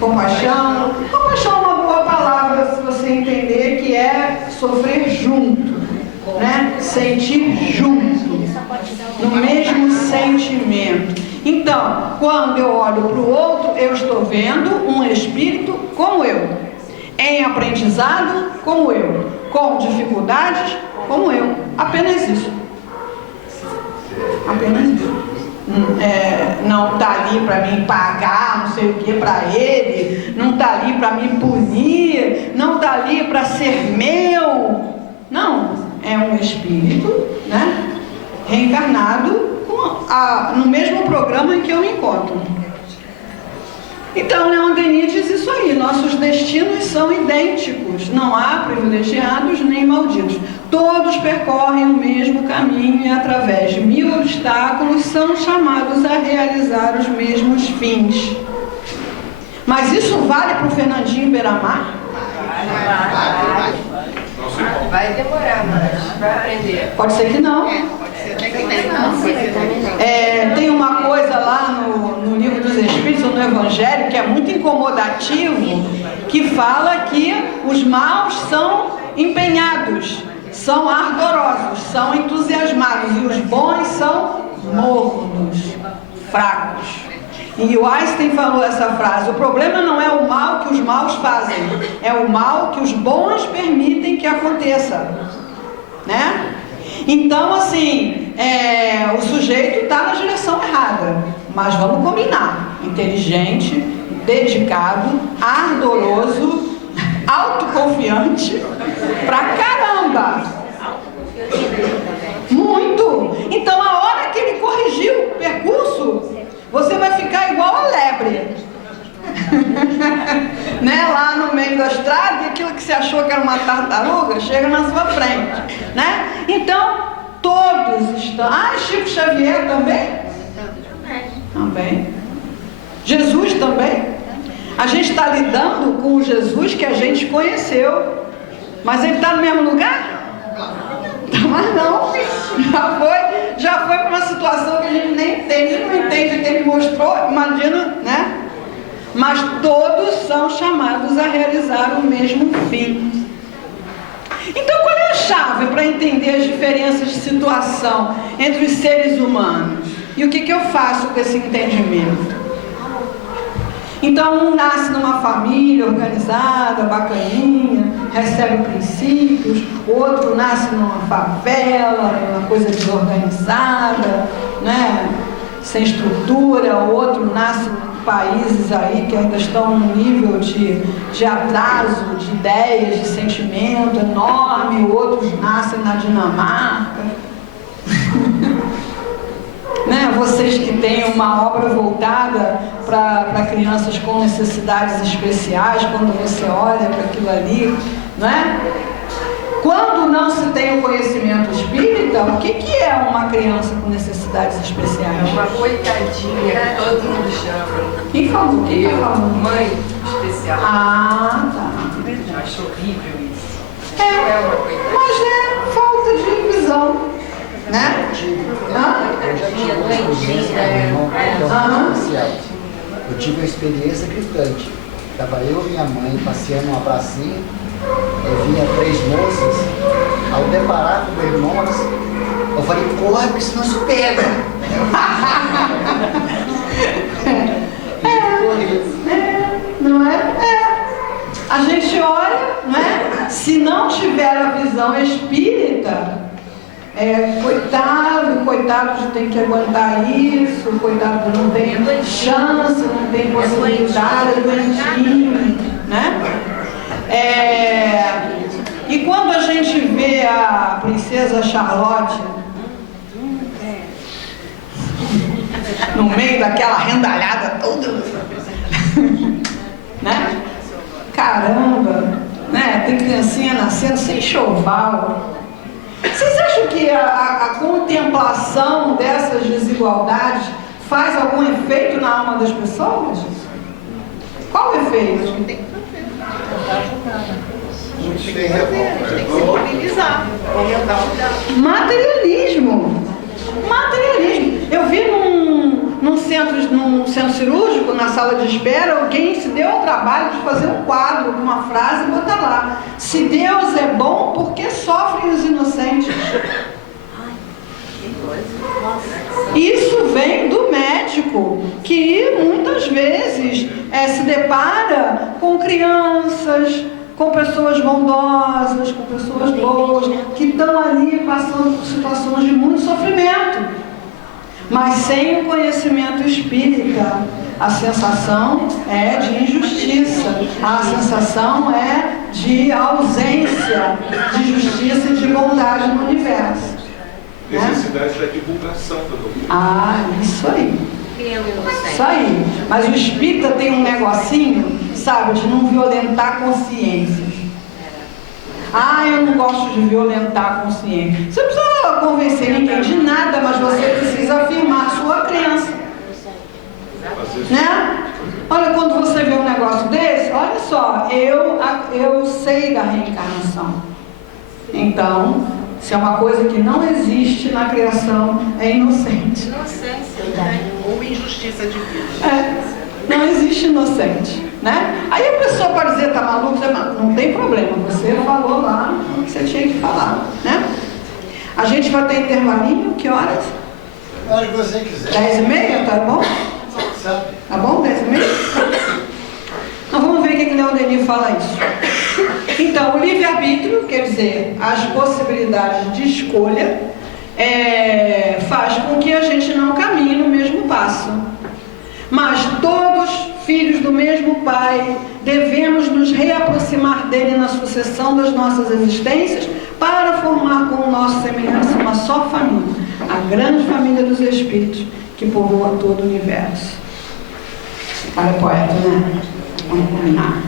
Compaixão é uma boa palavra se você entender que é sofrer junto, né? Sentir junto, no mesmo sentimento. Então, quando eu olho para o outro, eu estou vendo um espírito como eu, em aprendizado como eu, com dificuldades como eu. Apenas isso. Apenas isso. Não está ali para me pagar, não sei o que para ele, não está ali para me punir, não está ali para ser meu. Não, é um espírito, né, reencarnado no mesmo programa em que eu me encontro. Então, Leon Denis diz isso aí: nossos destinos são idênticos, não há privilegiados nem malditos. Todos percorrem o mesmo caminho e, através de 1000 obstáculos, são chamados a realizar os mesmos fins. Mas isso vale para o Fernandinho Beiramar? Vai demorar, mas vai aprender. Pode ser que não. Pode ser até que não. Tem uma coisa lá no Livro dos Espíritos, no Evangelho, que é muito incomodativo, que fala que os maus são empenhados, são ardorosos, são entusiasmados, e os bons são mornos, fracos. E o Einstein falou essa frase: o problema não é o mal que os maus fazem, é o mal que os bons permitem que aconteça, né? Então, assim, o sujeito está na direção errada, mas vamos combinar: inteligente, dedicado, ardoroso, autoconfiante pra caramba. Muito. Então, a hora que ele corrigiu o percurso, você vai ficar igual a lebre. Né? Lá no meio da estrada, e aquilo que você achou que era uma tartaruga chega na sua frente, né? Então todos estão. Chico Xavier também? Também. Jesus também. A gente está lidando com o Jesus que a gente conheceu, mas ele está no mesmo lugar? Mas não, já foi para uma situação que a gente nem entende, não entende o que ele mostrou, imagina, né? Mas todos são chamados a realizar o mesmo fim. Então, qual é a chave para entender as diferenças de situação entre os seres humanos? E o que eu faço com esse entendimento? Então, um nasce numa família organizada, bacaninha, recebe princípios. Outro nasce numa favela, uma coisa desorganizada, né? Sem estrutura. Outro nasce países aí que ainda estão num nível de atraso, de ideias, de sentimento enorme. Outros nascem na Dinamarca. Né? Vocês que têm uma obra voltada para crianças com necessidades especiais, quando você olha para aquilo ali, não é? Quando não se tem o conhecimento espírita, o que é uma criança com necessidades especiais? Uma coitadinha que todo mundo chama. Quem falou? Quem está falando? Mãe especial. Ah, tá. Eu acho horrível isso. É uma coitadinha. Mas é falta de visão, né? Eu tive uma experiência gritante. Estava eu e minha mãe passeando numa pracinha. Vinha 3 moças. Ao deparar com o meu irmão, eu falei: corre, porque senão se pega. Não é? A gente olha, não é? Se não tiver a visão espírita, coitado de ter que aguentar isso, coitado de não ter chance, não tem possibilidade, doentinho, né? E quando a gente vê a princesa Charlotte no meio daquela rendalhada toda, né? Caramba, né? Tem criancinha nascendo sem enxoval. Vocês acham que a contemplação dessas desigualdades faz algum efeito na alma das pessoas? Qual o efeito? A gente tem que se mobilizar, aumentar o dano. Materialismo. Eu vi num centro cirúrgico, na sala de espera, alguém se deu ao trabalho de fazer um quadro com uma frase e botar lá: se Deus é bom, por que sofrem os inocentes? Isso vem do médico, que muitas vezes se depara com crianças, com pessoas bondosas, com pessoas boas, que estão ali passando por situações de muito sofrimento. Mas sem o conhecimento espírita, a sensação é de injustiça, a sensação é de ausência de justiça e de bondade no universo. Necessidade da divulgação da doutrina. Isso aí. Isso aí. Mas o espírita tem um negocinho, sabe, de não violentar consciências. Eu não gosto de violentar a consciência. Você não precisa convencer ninguém de nada, mas você precisa afirmar a sua crença. Né? Olha, quando você vê um negócio desse, olha só, eu sei da reencarnação. Então, se é uma coisa que não existe na criação, é inocente. Inocência, né? Ou injustiça divina. Não existe inocente, né? Aí a pessoa pode dizer: tá maluco? Não tem problema, você falou lá o que você tinha que falar, né? A gente vai ter intervalinho, que horas? A hora que você quiser. 10h30, tá bom? Tá bom? 10h30? Então vamos ver o que Leon Denis fala isso. Então, o livre livre-arbítrio, quer dizer, as possibilidades de escolha, faz com que a gente não caminhe no mesmo passo. Mas todos, filhos do mesmo Pai, devemos nos reaproximar dele na sucessão das nossas existências para formar com o nosso semelhança uma só família, a grande família dos Espíritos que povoa todo o universo. Cara, poeta, né? Vamos combinar.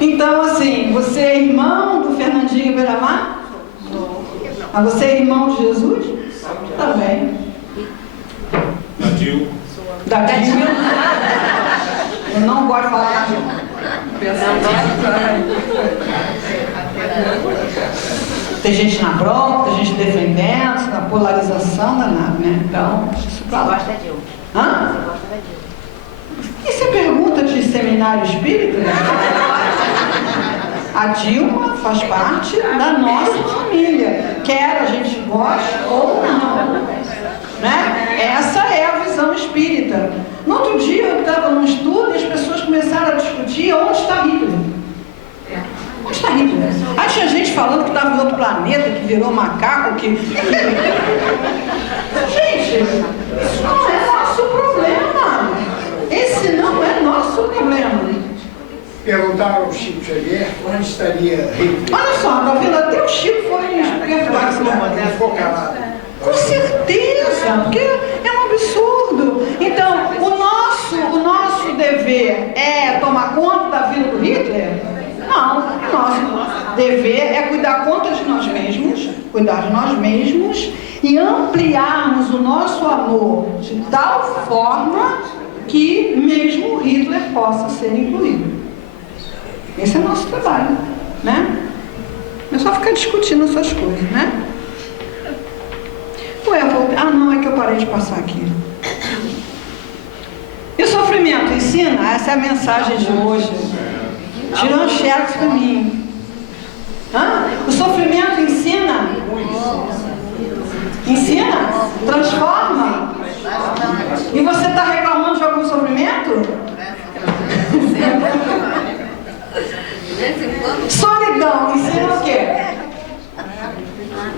Então, assim, você é irmão do Fernandinho Beiramar? Ah, você é irmão de Jesus? Também. Da Dil. Da Dil? Eu não gosto de falar da Dil. Tem gente na bronca, tem gente defendendo, na polarização danada, né? Então, isso pra lá. Você gosta da Dil? Hã? Você gosta da Dil? Isso é pergunta de seminário espírita? Né? A Dilma faz parte da nossa família, quer a gente goste ou não. Né? Essa é a visão espírita. No outro dia eu estava num estudo e as pessoas começaram a discutir onde está Hitler. Onde está Hitler? Aí tinha gente falando que estava em outro planeta, que virou macaco, que... Gente, isso não é nosso problema. Esse não é nosso problema. Perguntaram ao Chico Xavier onde estaria Hitler. Olha só, tá vendo? Até o Chico foi perguntado. Ele ficou calado. Com certeza, porque é um absurdo. Então, o nosso dever é tomar conta da vida do Hitler? Não, o nosso dever é cuidar conta de nós mesmos, cuidar de nós mesmos e ampliarmos o nosso amor de tal forma que mesmo Hitler possa ser incluído. Esse é o nosso trabalho, né? Não é só ficar discutindo essas coisas, né? Ué, não, é que eu parei de passar aqui. E o sofrimento ensina? Essa é a mensagem de hoje. Tirou um xerox para mim. O sofrimento ensina? Ensina? Transforma? E você está reclamando de algum sofrimento? Solidão ensina o quê?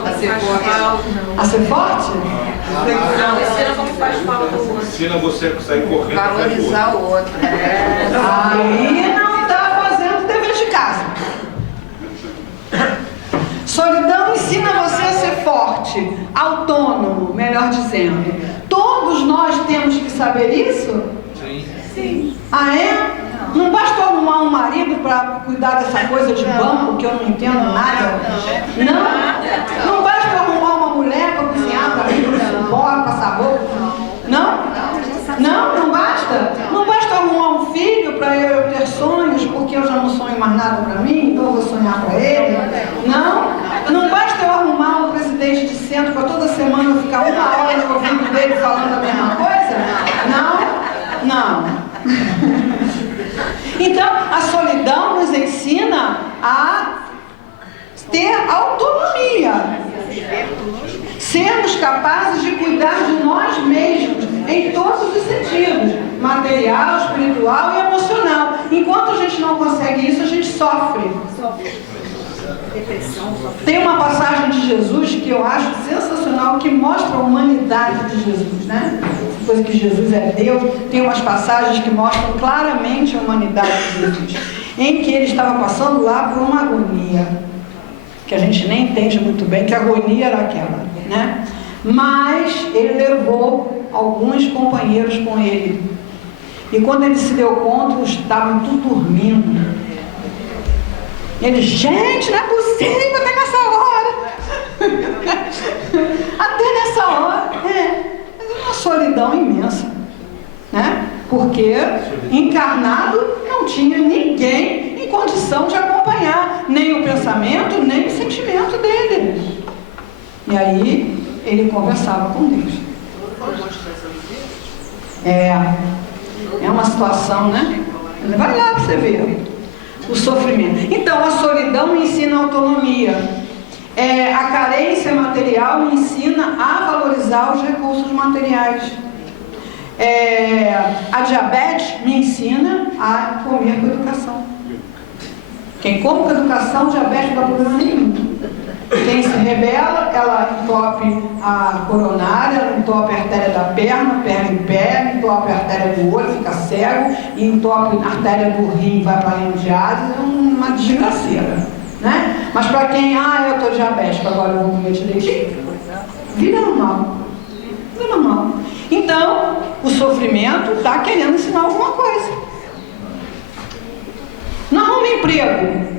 A ser forte. A ser forte? Não, ensina como faz falta o outro. Ensina você a sair correndo. Valorizar o outro. Aí não está fazendo o dever de casa. Solidão ensina você a ser forte, autônomo, melhor dizendo. Todos nós temos que saber isso? Sim. Ah, é? Não basta arrumar um marido para cuidar dessa coisa de banco, que eu não entendo nada? Não? Não basta arrumar uma mulher para cozinhar, para ir embora, passar roupa? Não? Não basta? Não basta arrumar um filho para eu ter sonhos, porque eu já não sonho mais nada para mim, então eu vou sonhar para ele? Não basta eu arrumar um presidente de centro para toda semana eu ficar 1 hora no ouvido dele falando a mesma coisa? Não. Então, a solidão nos ensina a ter autonomia. Sermos capazes de cuidar de nós mesmos em todos os sentidos, material, espiritual e emocional. Enquanto a gente não consegue isso, a gente sofre. Tem uma passagem de Jesus que eu acho sensacional, que mostra a humanidade de Jesus, né? Coisa que Jesus é Deus. Tem umas passagens que mostram claramente a humanidade de Jesus, em que ele estava passando lá por uma agonia, que a gente nem entende muito bem que agonia era aquela, né? Mas ele levou alguns companheiros com ele. E quando ele se deu conta, estavam tudo dormindo. Ele, gente, não é possível até nessa hora. Até nessa hora. Mas é uma solidão imensa, né? Porque encarnado não tinha ninguém em condição de acompanhar nem o pensamento, nem o sentimento dele. E aí ele conversava com Deus. É uma situação, né? Vai lá para você ver o sofrimento. Então, a solidão ensina a autonomia. A carência material ensina a valorizar os recursos materiais. A diabetes me ensina a comer com educação. Quem come com educação, diabetes não dá problema nenhum. Quem se rebela, ela entope a coronária, ela entope a artéria da perna, perna em pé, entope a artéria do olho, fica cego, e entope a artéria do rim, vai para a hemodiálise, é uma desgraceira, né? Mas para quem, eu estou diabético, agora eu vou comer direitinho, vida normal. Vida normal. Então, o sofrimento está querendo ensinar alguma coisa. Não arruma emprego.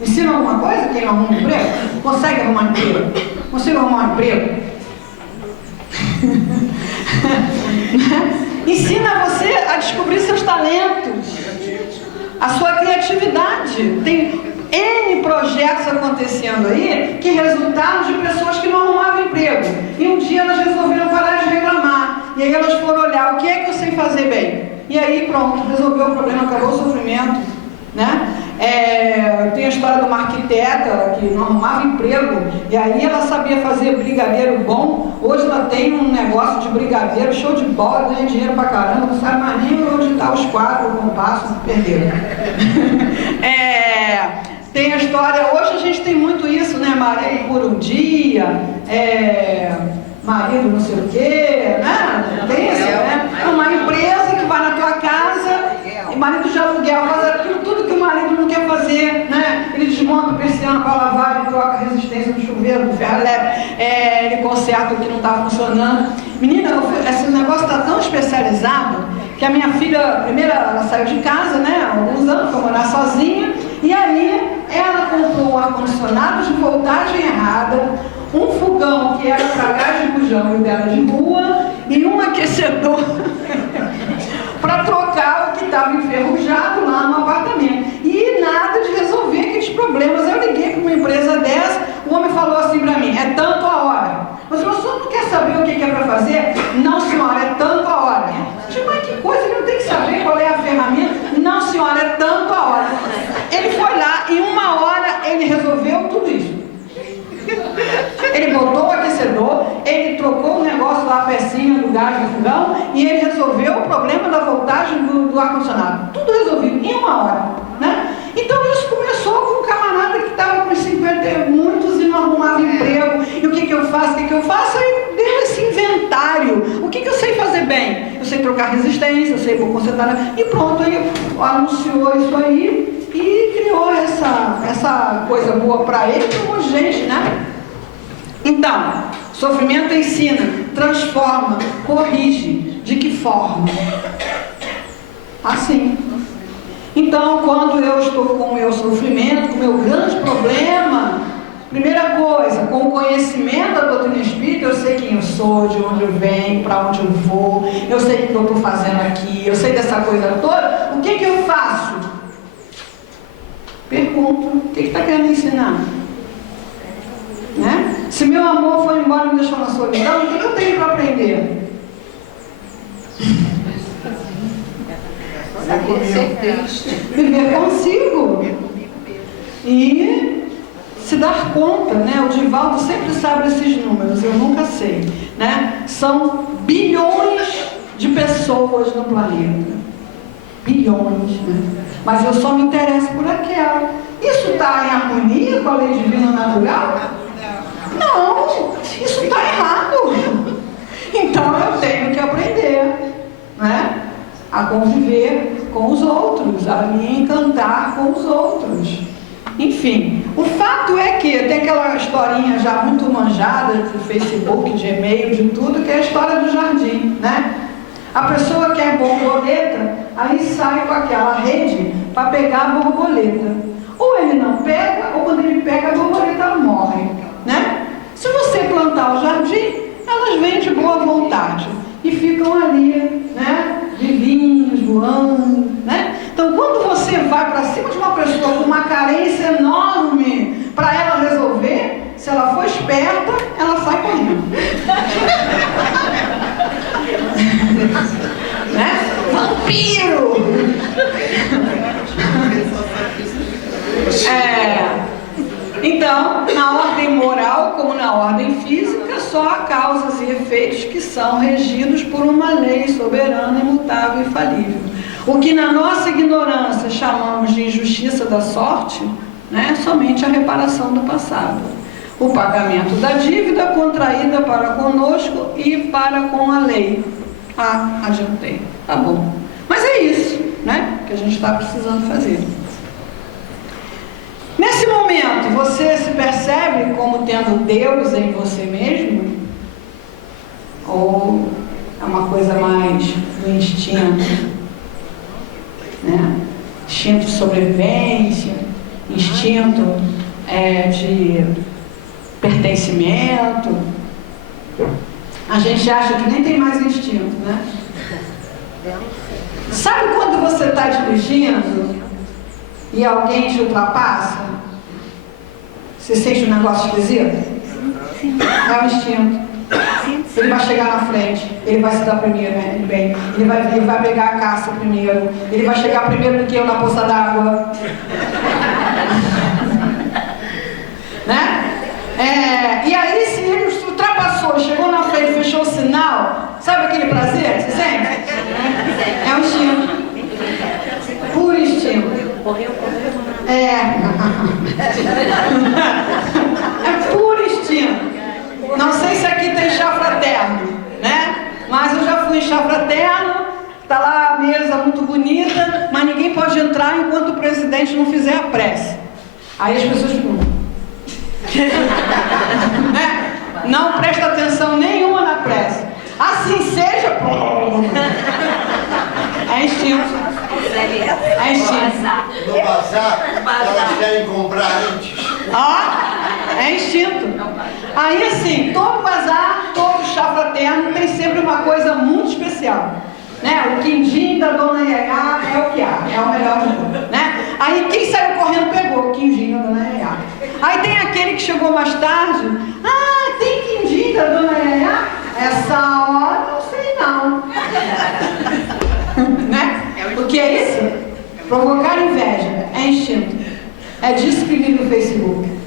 Ensina alguma coisa? Quem não arruma emprego? Consegue arrumar emprego? Consigo arrumar um emprego? Ensina você a descobrir seus talentos, a sua criatividade. Tem N projetos acontecendo aí que resultaram de pessoas que não arrumavam emprego. E um dia elas resolveram parar de reclamar. E aí elas foram olhar, o que é que eu sei fazer bem? E aí pronto, resolveu o problema, acabou o sofrimento, né? Tem a história de uma arquiteta que não arrumava emprego e aí ela sabia fazer brigadeiro bom. Hoje ela tem um negócio de brigadeiro, show de bola, ganha dinheiro pra caramba, não sabe mais nem onde está os quadros, o compasso, perderam. Tem a história, hoje a gente tem muito isso, né? Marido por um dia, marido não sei o quê, né? Tem isso, né? É uma empresa que vai na tua casa, e marido de aluguel faz aquilo, tudo que o marido não quer fazer, né? Ele desmonta o persiano para lavar, ele troca a resistência do chuveiro, do ferro elétrico, ele conserta o que não está funcionando. Menina, esse negócio está tão especializado que a minha filha, primeiro ela saiu de casa, né? Há alguns anos, foi morar sozinha, e aí ela comprou um ar-condicionado de voltagem errada, um fogão que era para gás de bujão e dela de rua, e um aquecedor para trocar o que estava enferrujado lá no apartamento. E nada de resolver aqueles problemas. Eu liguei para uma empresa dessa, o homem falou assim para mim, é tanto a hora. Mas o senhor não quer saber o que é para fazer? Não, senhora, é tanto a hora. Eu disse, mas que coisa, ele não tem que saber qual é a ferramenta? Não, senhora, é tanto a hora. Ele foi lá, em 1 hora ele resolveu tudo isso. Ele botou o aquecedor, ele trocou o negócio lá, a pecinha do gás do fogão, e ele resolveu o problema da voltagem do ar-condicionado. Tudo resolvido em 1 hora, né? Então isso começou com um camarada que estava com 50 e muitos e não arrumava emprego. E o que eu faço? Aí deu esse inventário. O que eu sei fazer bem? Eu sei trocar resistência, eu sei concentrar. E pronto, ele anunciou isso aí e criou essa coisa boa para ele, para um monte de gente, né? Então, sofrimento ensina, transforma, corrige. De que forma? Assim. Então, quando eu estou com o meu sofrimento, com o meu grande problema, primeira coisa, com o conhecimento da doutrina espírita, eu sei quem eu sou, de onde eu venho, para onde eu vou, eu sei o que eu estou fazendo aqui, eu sei dessa coisa toda, o que eu faço? Pergunto, o que está querendo ensinar? Né? Se meu amor foi embora e me deixou na solidão, o que eu tenho para aprender? Viver consigo e se dar conta, né? O Divaldo sempre sabe esses números, eu nunca sei, né? São bilhões de pessoas no planeta, bilhões, né? Mas eu só me interesso por aquela. Isso está em harmonia com a lei divina natural? Não, isso está errado. Então eu tenho que aprender, né? A conviver com os outros, a me encantar com os outros. Enfim, o fato é que tem aquela historinha já muito manjada do Facebook, de e-mail, de tudo, que é a história do jardim, né? A pessoa quer borboleta, aí sai com aquela rede para pegar a borboleta. Ou ele não pega, ou quando ele pega, a borboleta morre, né? Se você plantar o jardim, elas vêm de boa vontade e ficam ali, né? Vivinhos, voando, né? Então, quando você vai para cima de uma pessoa com uma carência enorme para ela resolver, se ela for esperta, ela sai correndo. Né? Vampiro! Então, na ordem moral, como na ordem física, só há causas e efeitos que são regidos por uma lei soberana, imutável e infalível. O que na nossa ignorância chamamos de injustiça da sorte, né, somente a reparação do passado. O pagamento da dívida contraída para conosco e para com a lei. Ah, adiantei. Tá bom. Mas é isso, né, que a gente está precisando fazer. Nesse momento, você se percebe como tendo Deus em você mesmo? Ou é uma coisa mais do instinto, né? Instinto de sobrevivência, instinto de pertencimento. A gente acha que nem tem mais instinto, né? Sabe quando você está dirigindo e alguém te ultrapassa? Você sente um negócio esquisito? É o instinto. Ele vai chegar na frente, ele vai se dar primeiro, né? Ele vai pegar a caça primeiro, ele vai chegar primeiro do que eu na poça d'água. Né? E aí, se ele ultrapassou, chegou na frente, fechou o sinal, sabe aquele prazer? Você sente? É um instinto. Puro instinto. É puro instinto. Não sei se aqui tem chá fraterno, né? Mas eu já fui em chá fraterno, tá lá a mesa muito bonita, mas ninguém pode entrar enquanto o presidente não fizer a prece. Aí as pessoas ficam... né? Não presta atenção nenhuma na prece. Assim seja... É instinto. É instinto. No bazar, elas querem comprar antes. É instinto. Aí assim, todo bazar, todo chá fraterno tem sempre uma coisa muito especial, né? O quindim da dona Yaya é o que há, é o melhor de tudo, né? Aí quem saiu correndo pegou o quindim da dona Yaya. Aí tem aquele que chegou mais tarde. Ah, tem quindim da dona Yaya? Essa hora não sei não. Né? O que é isso? Provocar inveja. É instinto. É disso que vive o Facebook.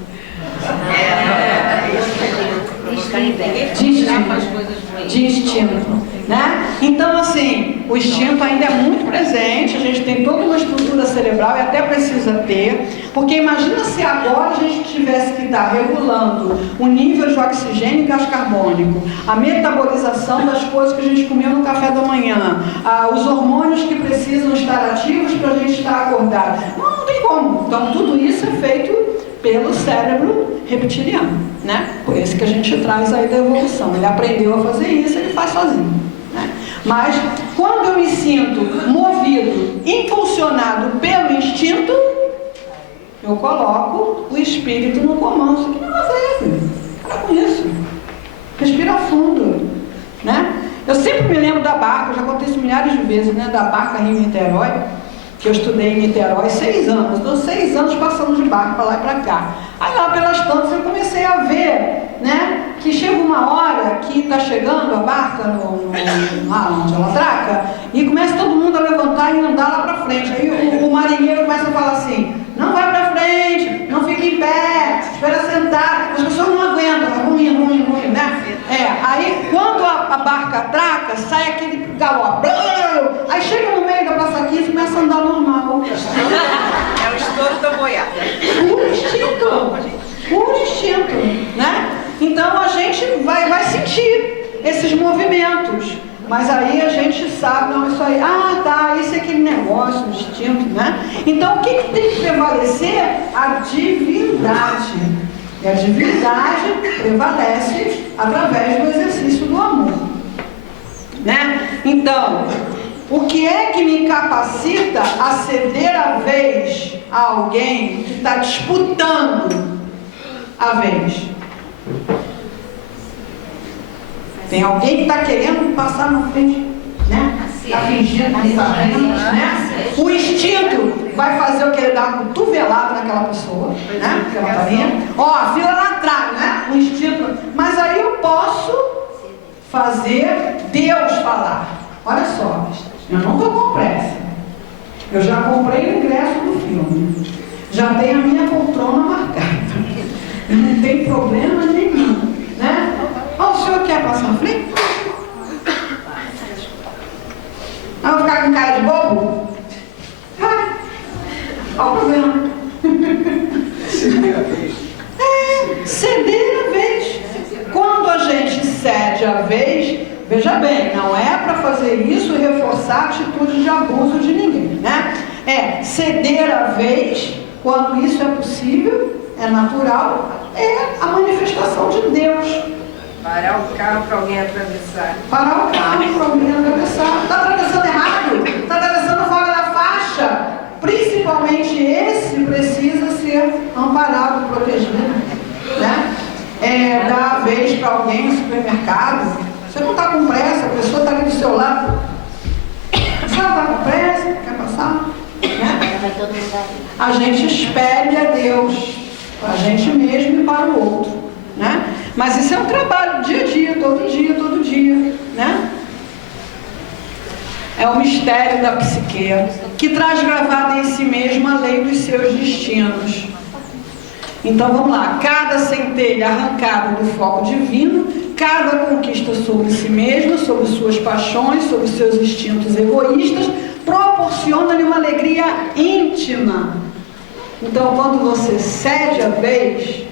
De instinto, né? Então assim, o instinto ainda é muito presente. A gente tem toda uma estrutura cerebral e até precisa ter, porque imagina se agora a gente tivesse que estar regulando o nível de oxigênio e gás carbônico, a metabolização das coisas que a gente comeu no café da manhã, os hormônios que precisam estar ativos para a gente estar acordado. Não tem como. Então tudo isso é feito pelo cérebro reptiliano, né? Por isso que a gente traz aí da evolução. Ele aprendeu a fazer isso, ele faz sozinho, né? Mas quando eu me sinto movido, impulsionado pelo instinto, eu coloco o espírito no comando. Isso aqui não é fazer, para com isso. Respira fundo, né? Eu sempre me lembro da barca, eu já contei isso milhares de vezes, né? Da barca Rio-Niterói, que eu estudei em Niterói 6 anos. Estou 6 anos passando de barco para lá e para cá. Aí lá pelas tantas eu comecei a ver, né, que chega uma hora que está chegando a barca lá onde ela atraca, e começa todo mundo a levantar e andar lá para frente. Aí o marinheiro começa a falar assim: não vai para frente, não fica em pé, espera sentar. As pessoas não aguentam, vai ruim, né? Aí quando a barca atraca, sai aquele galope. Aí chega no meio da Praça 15 e começa a andar normal. É o estouro da boiada. Puro instinto, né? Então a gente vai sentir esses movimentos. Mas aí a gente sabe, não, isso aí, isso é aquele negócio, instinto, né? Então o que tem que prevalecer? A divindade. E a divindade prevalece através do exercício do amor, né? Então, o que é que me capacita a ceder a vez a alguém que está disputando a vez? Tem alguém que está querendo passar na frente, né? Está fingindo que está vendo, né? O instinto vai fazer o que? Ele dá uma cotovelada naquela pessoa, né? Que ela está vindo. A fila lá atrás, né? O instinto. Mas aí eu posso fazer Deus falar. Olha só, eu não estou com pressa. Eu já comprei o ingresso do filme. Já tenho a minha poltrona marcada. Não tem problema nenhum, né? O senhor quer passar na frente? Eu vou ficar com cara de bobo? Vai. Qual o problema? vez. Ceder a vez. Quando a gente cede a vez, veja bem, não é para fazer isso e reforçar atitudes de abuso de ninguém, né? É ceder a vez, quando isso é possível, é natural, é a manifestação de Deus. Parar o carro para alguém atravessar. Parar o carro para alguém atravessar. Está atravessando errado, está atravessando fora da faixa. Principalmente esse precisa ser amparado, protegido, né? Dar a vez para alguém no supermercado. Você não está com pressa, a pessoa está ali do seu lado. Você não está com pressa, quer passar? Né? A gente espere a Deus para a gente mesmo e para o outro, né? Mas isso é um trabalho dia a dia, todo dia, né? É o mistério da psique, que traz gravada em si mesmo a lei dos seus destinos. Então vamos lá, cada centelha arrancada do foco divino, cada conquista sobre si mesmo, sobre suas paixões, sobre seus instintos egoístas, proporciona-lhe uma alegria íntima. Então quando você cede a vez,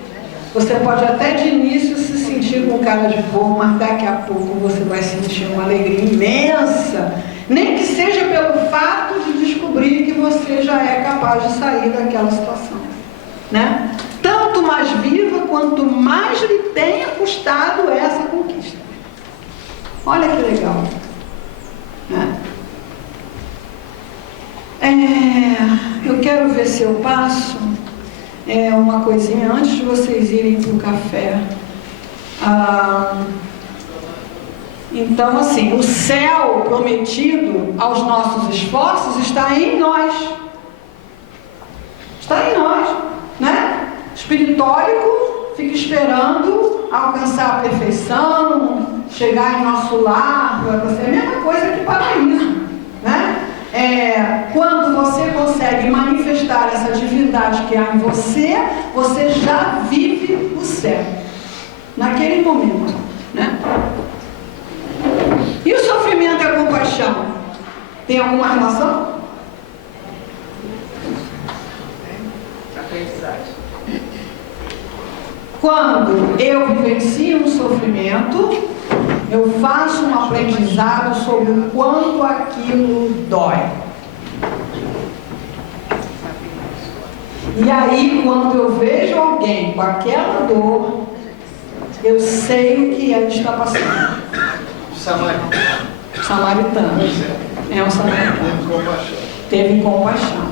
você pode até de início se sentir com cara de bobo, mas daqui a pouco você vai sentir uma alegria imensa, nem que seja pelo fato de descobrir que você já é capaz de sair daquela situação, né? Tanto mais viva quanto mais lhe tenha custado essa conquista. Olha que legal, né? Eu quero ver se eu passo uma coisinha antes de vocês irem para o café. Então, assim, o céu prometido aos nossos esforços está em nós. Está em nós, né? Espiritórico fica esperando alcançar a perfeição, chegar em nosso lar, vai ser a mesma coisa que paraíso, né? Quando você consegue manifestar essa divindade que há em você, você já vive o céu, naquele momento, né? E o sofrimento e a compaixão? Tem alguma relação? Aprendizagem. Quando eu vivencio um sofrimento, eu faço um aprendizado sobre o quanto aquilo dói. E aí, quando eu vejo alguém com aquela dor, eu sei o que ele está passando. Samaritano. É um samaritano. Teve compaixão.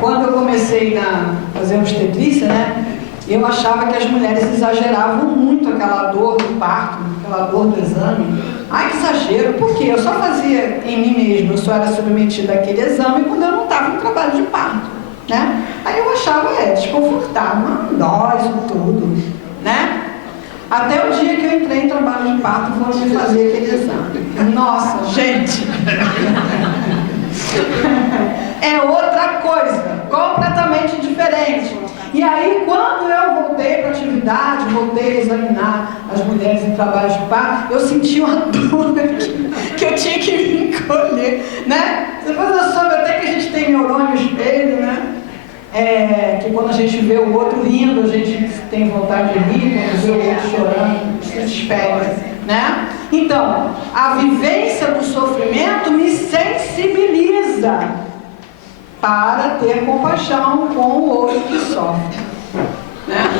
Quando eu comecei a fazer obstetrícia, né, eu achava que as mulheres exageravam muito aquela dor do parto, aquela dor do exame. Ai, que exagero, por quê? Eu só fazia em mim mesma, eu só era submetida àquele exame quando eu não estava no trabalho de parto, né? Aí eu achava, desconfortável, não dói isso tudo, né? Até o dia que eu entrei em trabalho de parto, foram me fazer aquele exame. Nossa, gente! É outra coisa, completamente diferente. E aí, quando eu voltei para a atividade, voltei a examinar as mulheres em trabalho de parto, eu senti uma dor que eu tinha que me encolher, né? Depois eu soube até que a gente tem neurônio espelho, né? Que quando a gente vê o outro rindo, a gente tem vontade de rir, quando vê o outro chorando, se espelha, né? Então, a vivência do sofrimento me sensibiliza para ter compaixão com o outro que sofre, né?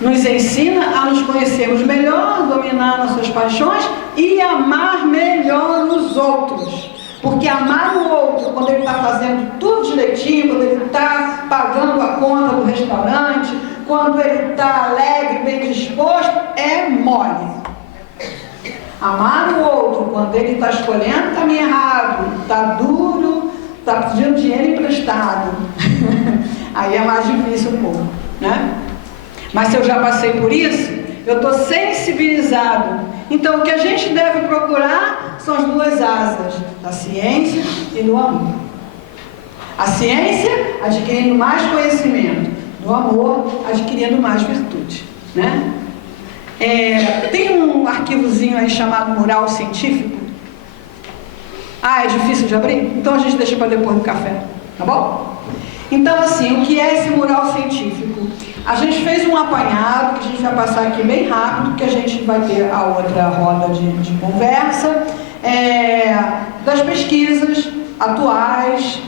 Nos ensina a nos conhecermos melhor, dominar nossas paixões e amar melhor os outros. Porque amar o outro, quando ele está fazendo tudo direitinho, quando ele está pagando a conta do restaurante, quando ele está alegre, bem disposto, é mole. Amar o outro, quando ele está escolhendo caminho errado, está duro, está pedindo dinheiro emprestado, aí é mais difícil um pouco, né? Mas se eu já passei por isso, eu estou sensibilizado. Então o que a gente deve procurar são as duas asas, da ciência e do amor. A ciência adquirindo mais conhecimento, do amor adquirindo mais virtude, né? Tem um arquivozinho aí chamado Mural Científico. É difícil de abrir? Então a gente deixa para depois do café. tá bom? Então, assim, o que é esse mural científico? A gente fez um apanhado, que a gente vai passar aqui bem rápido, porque a gente vai ter a outra roda de conversa, das pesquisas atuais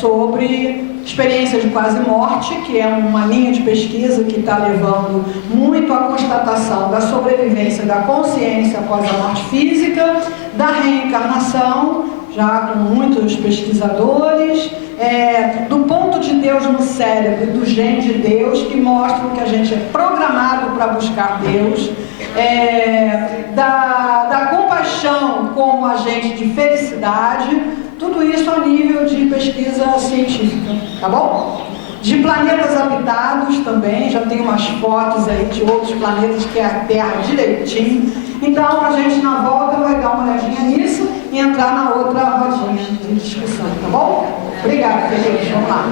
sobre experiência de quase morte, que é uma linha de pesquisa que está levando muito à constatação da sobrevivência da consciência após a morte física, da reencarnação, já com muitos pesquisadores, do ponto de Deus no cérebro e do gene de Deus, que mostram que a gente é programado para buscar Deus, da compaixão como agente de felicidade, tudo isso a nível de pesquisa científica, tá bom? De planetas habitados também, já tem umas fotos aí de outros planetas que é a Terra direitinho. Então a gente na volta vai dar uma olhadinha nisso e entrar na outra rodinha de discussão, tá bom? Obrigada, gente. Vamos lá.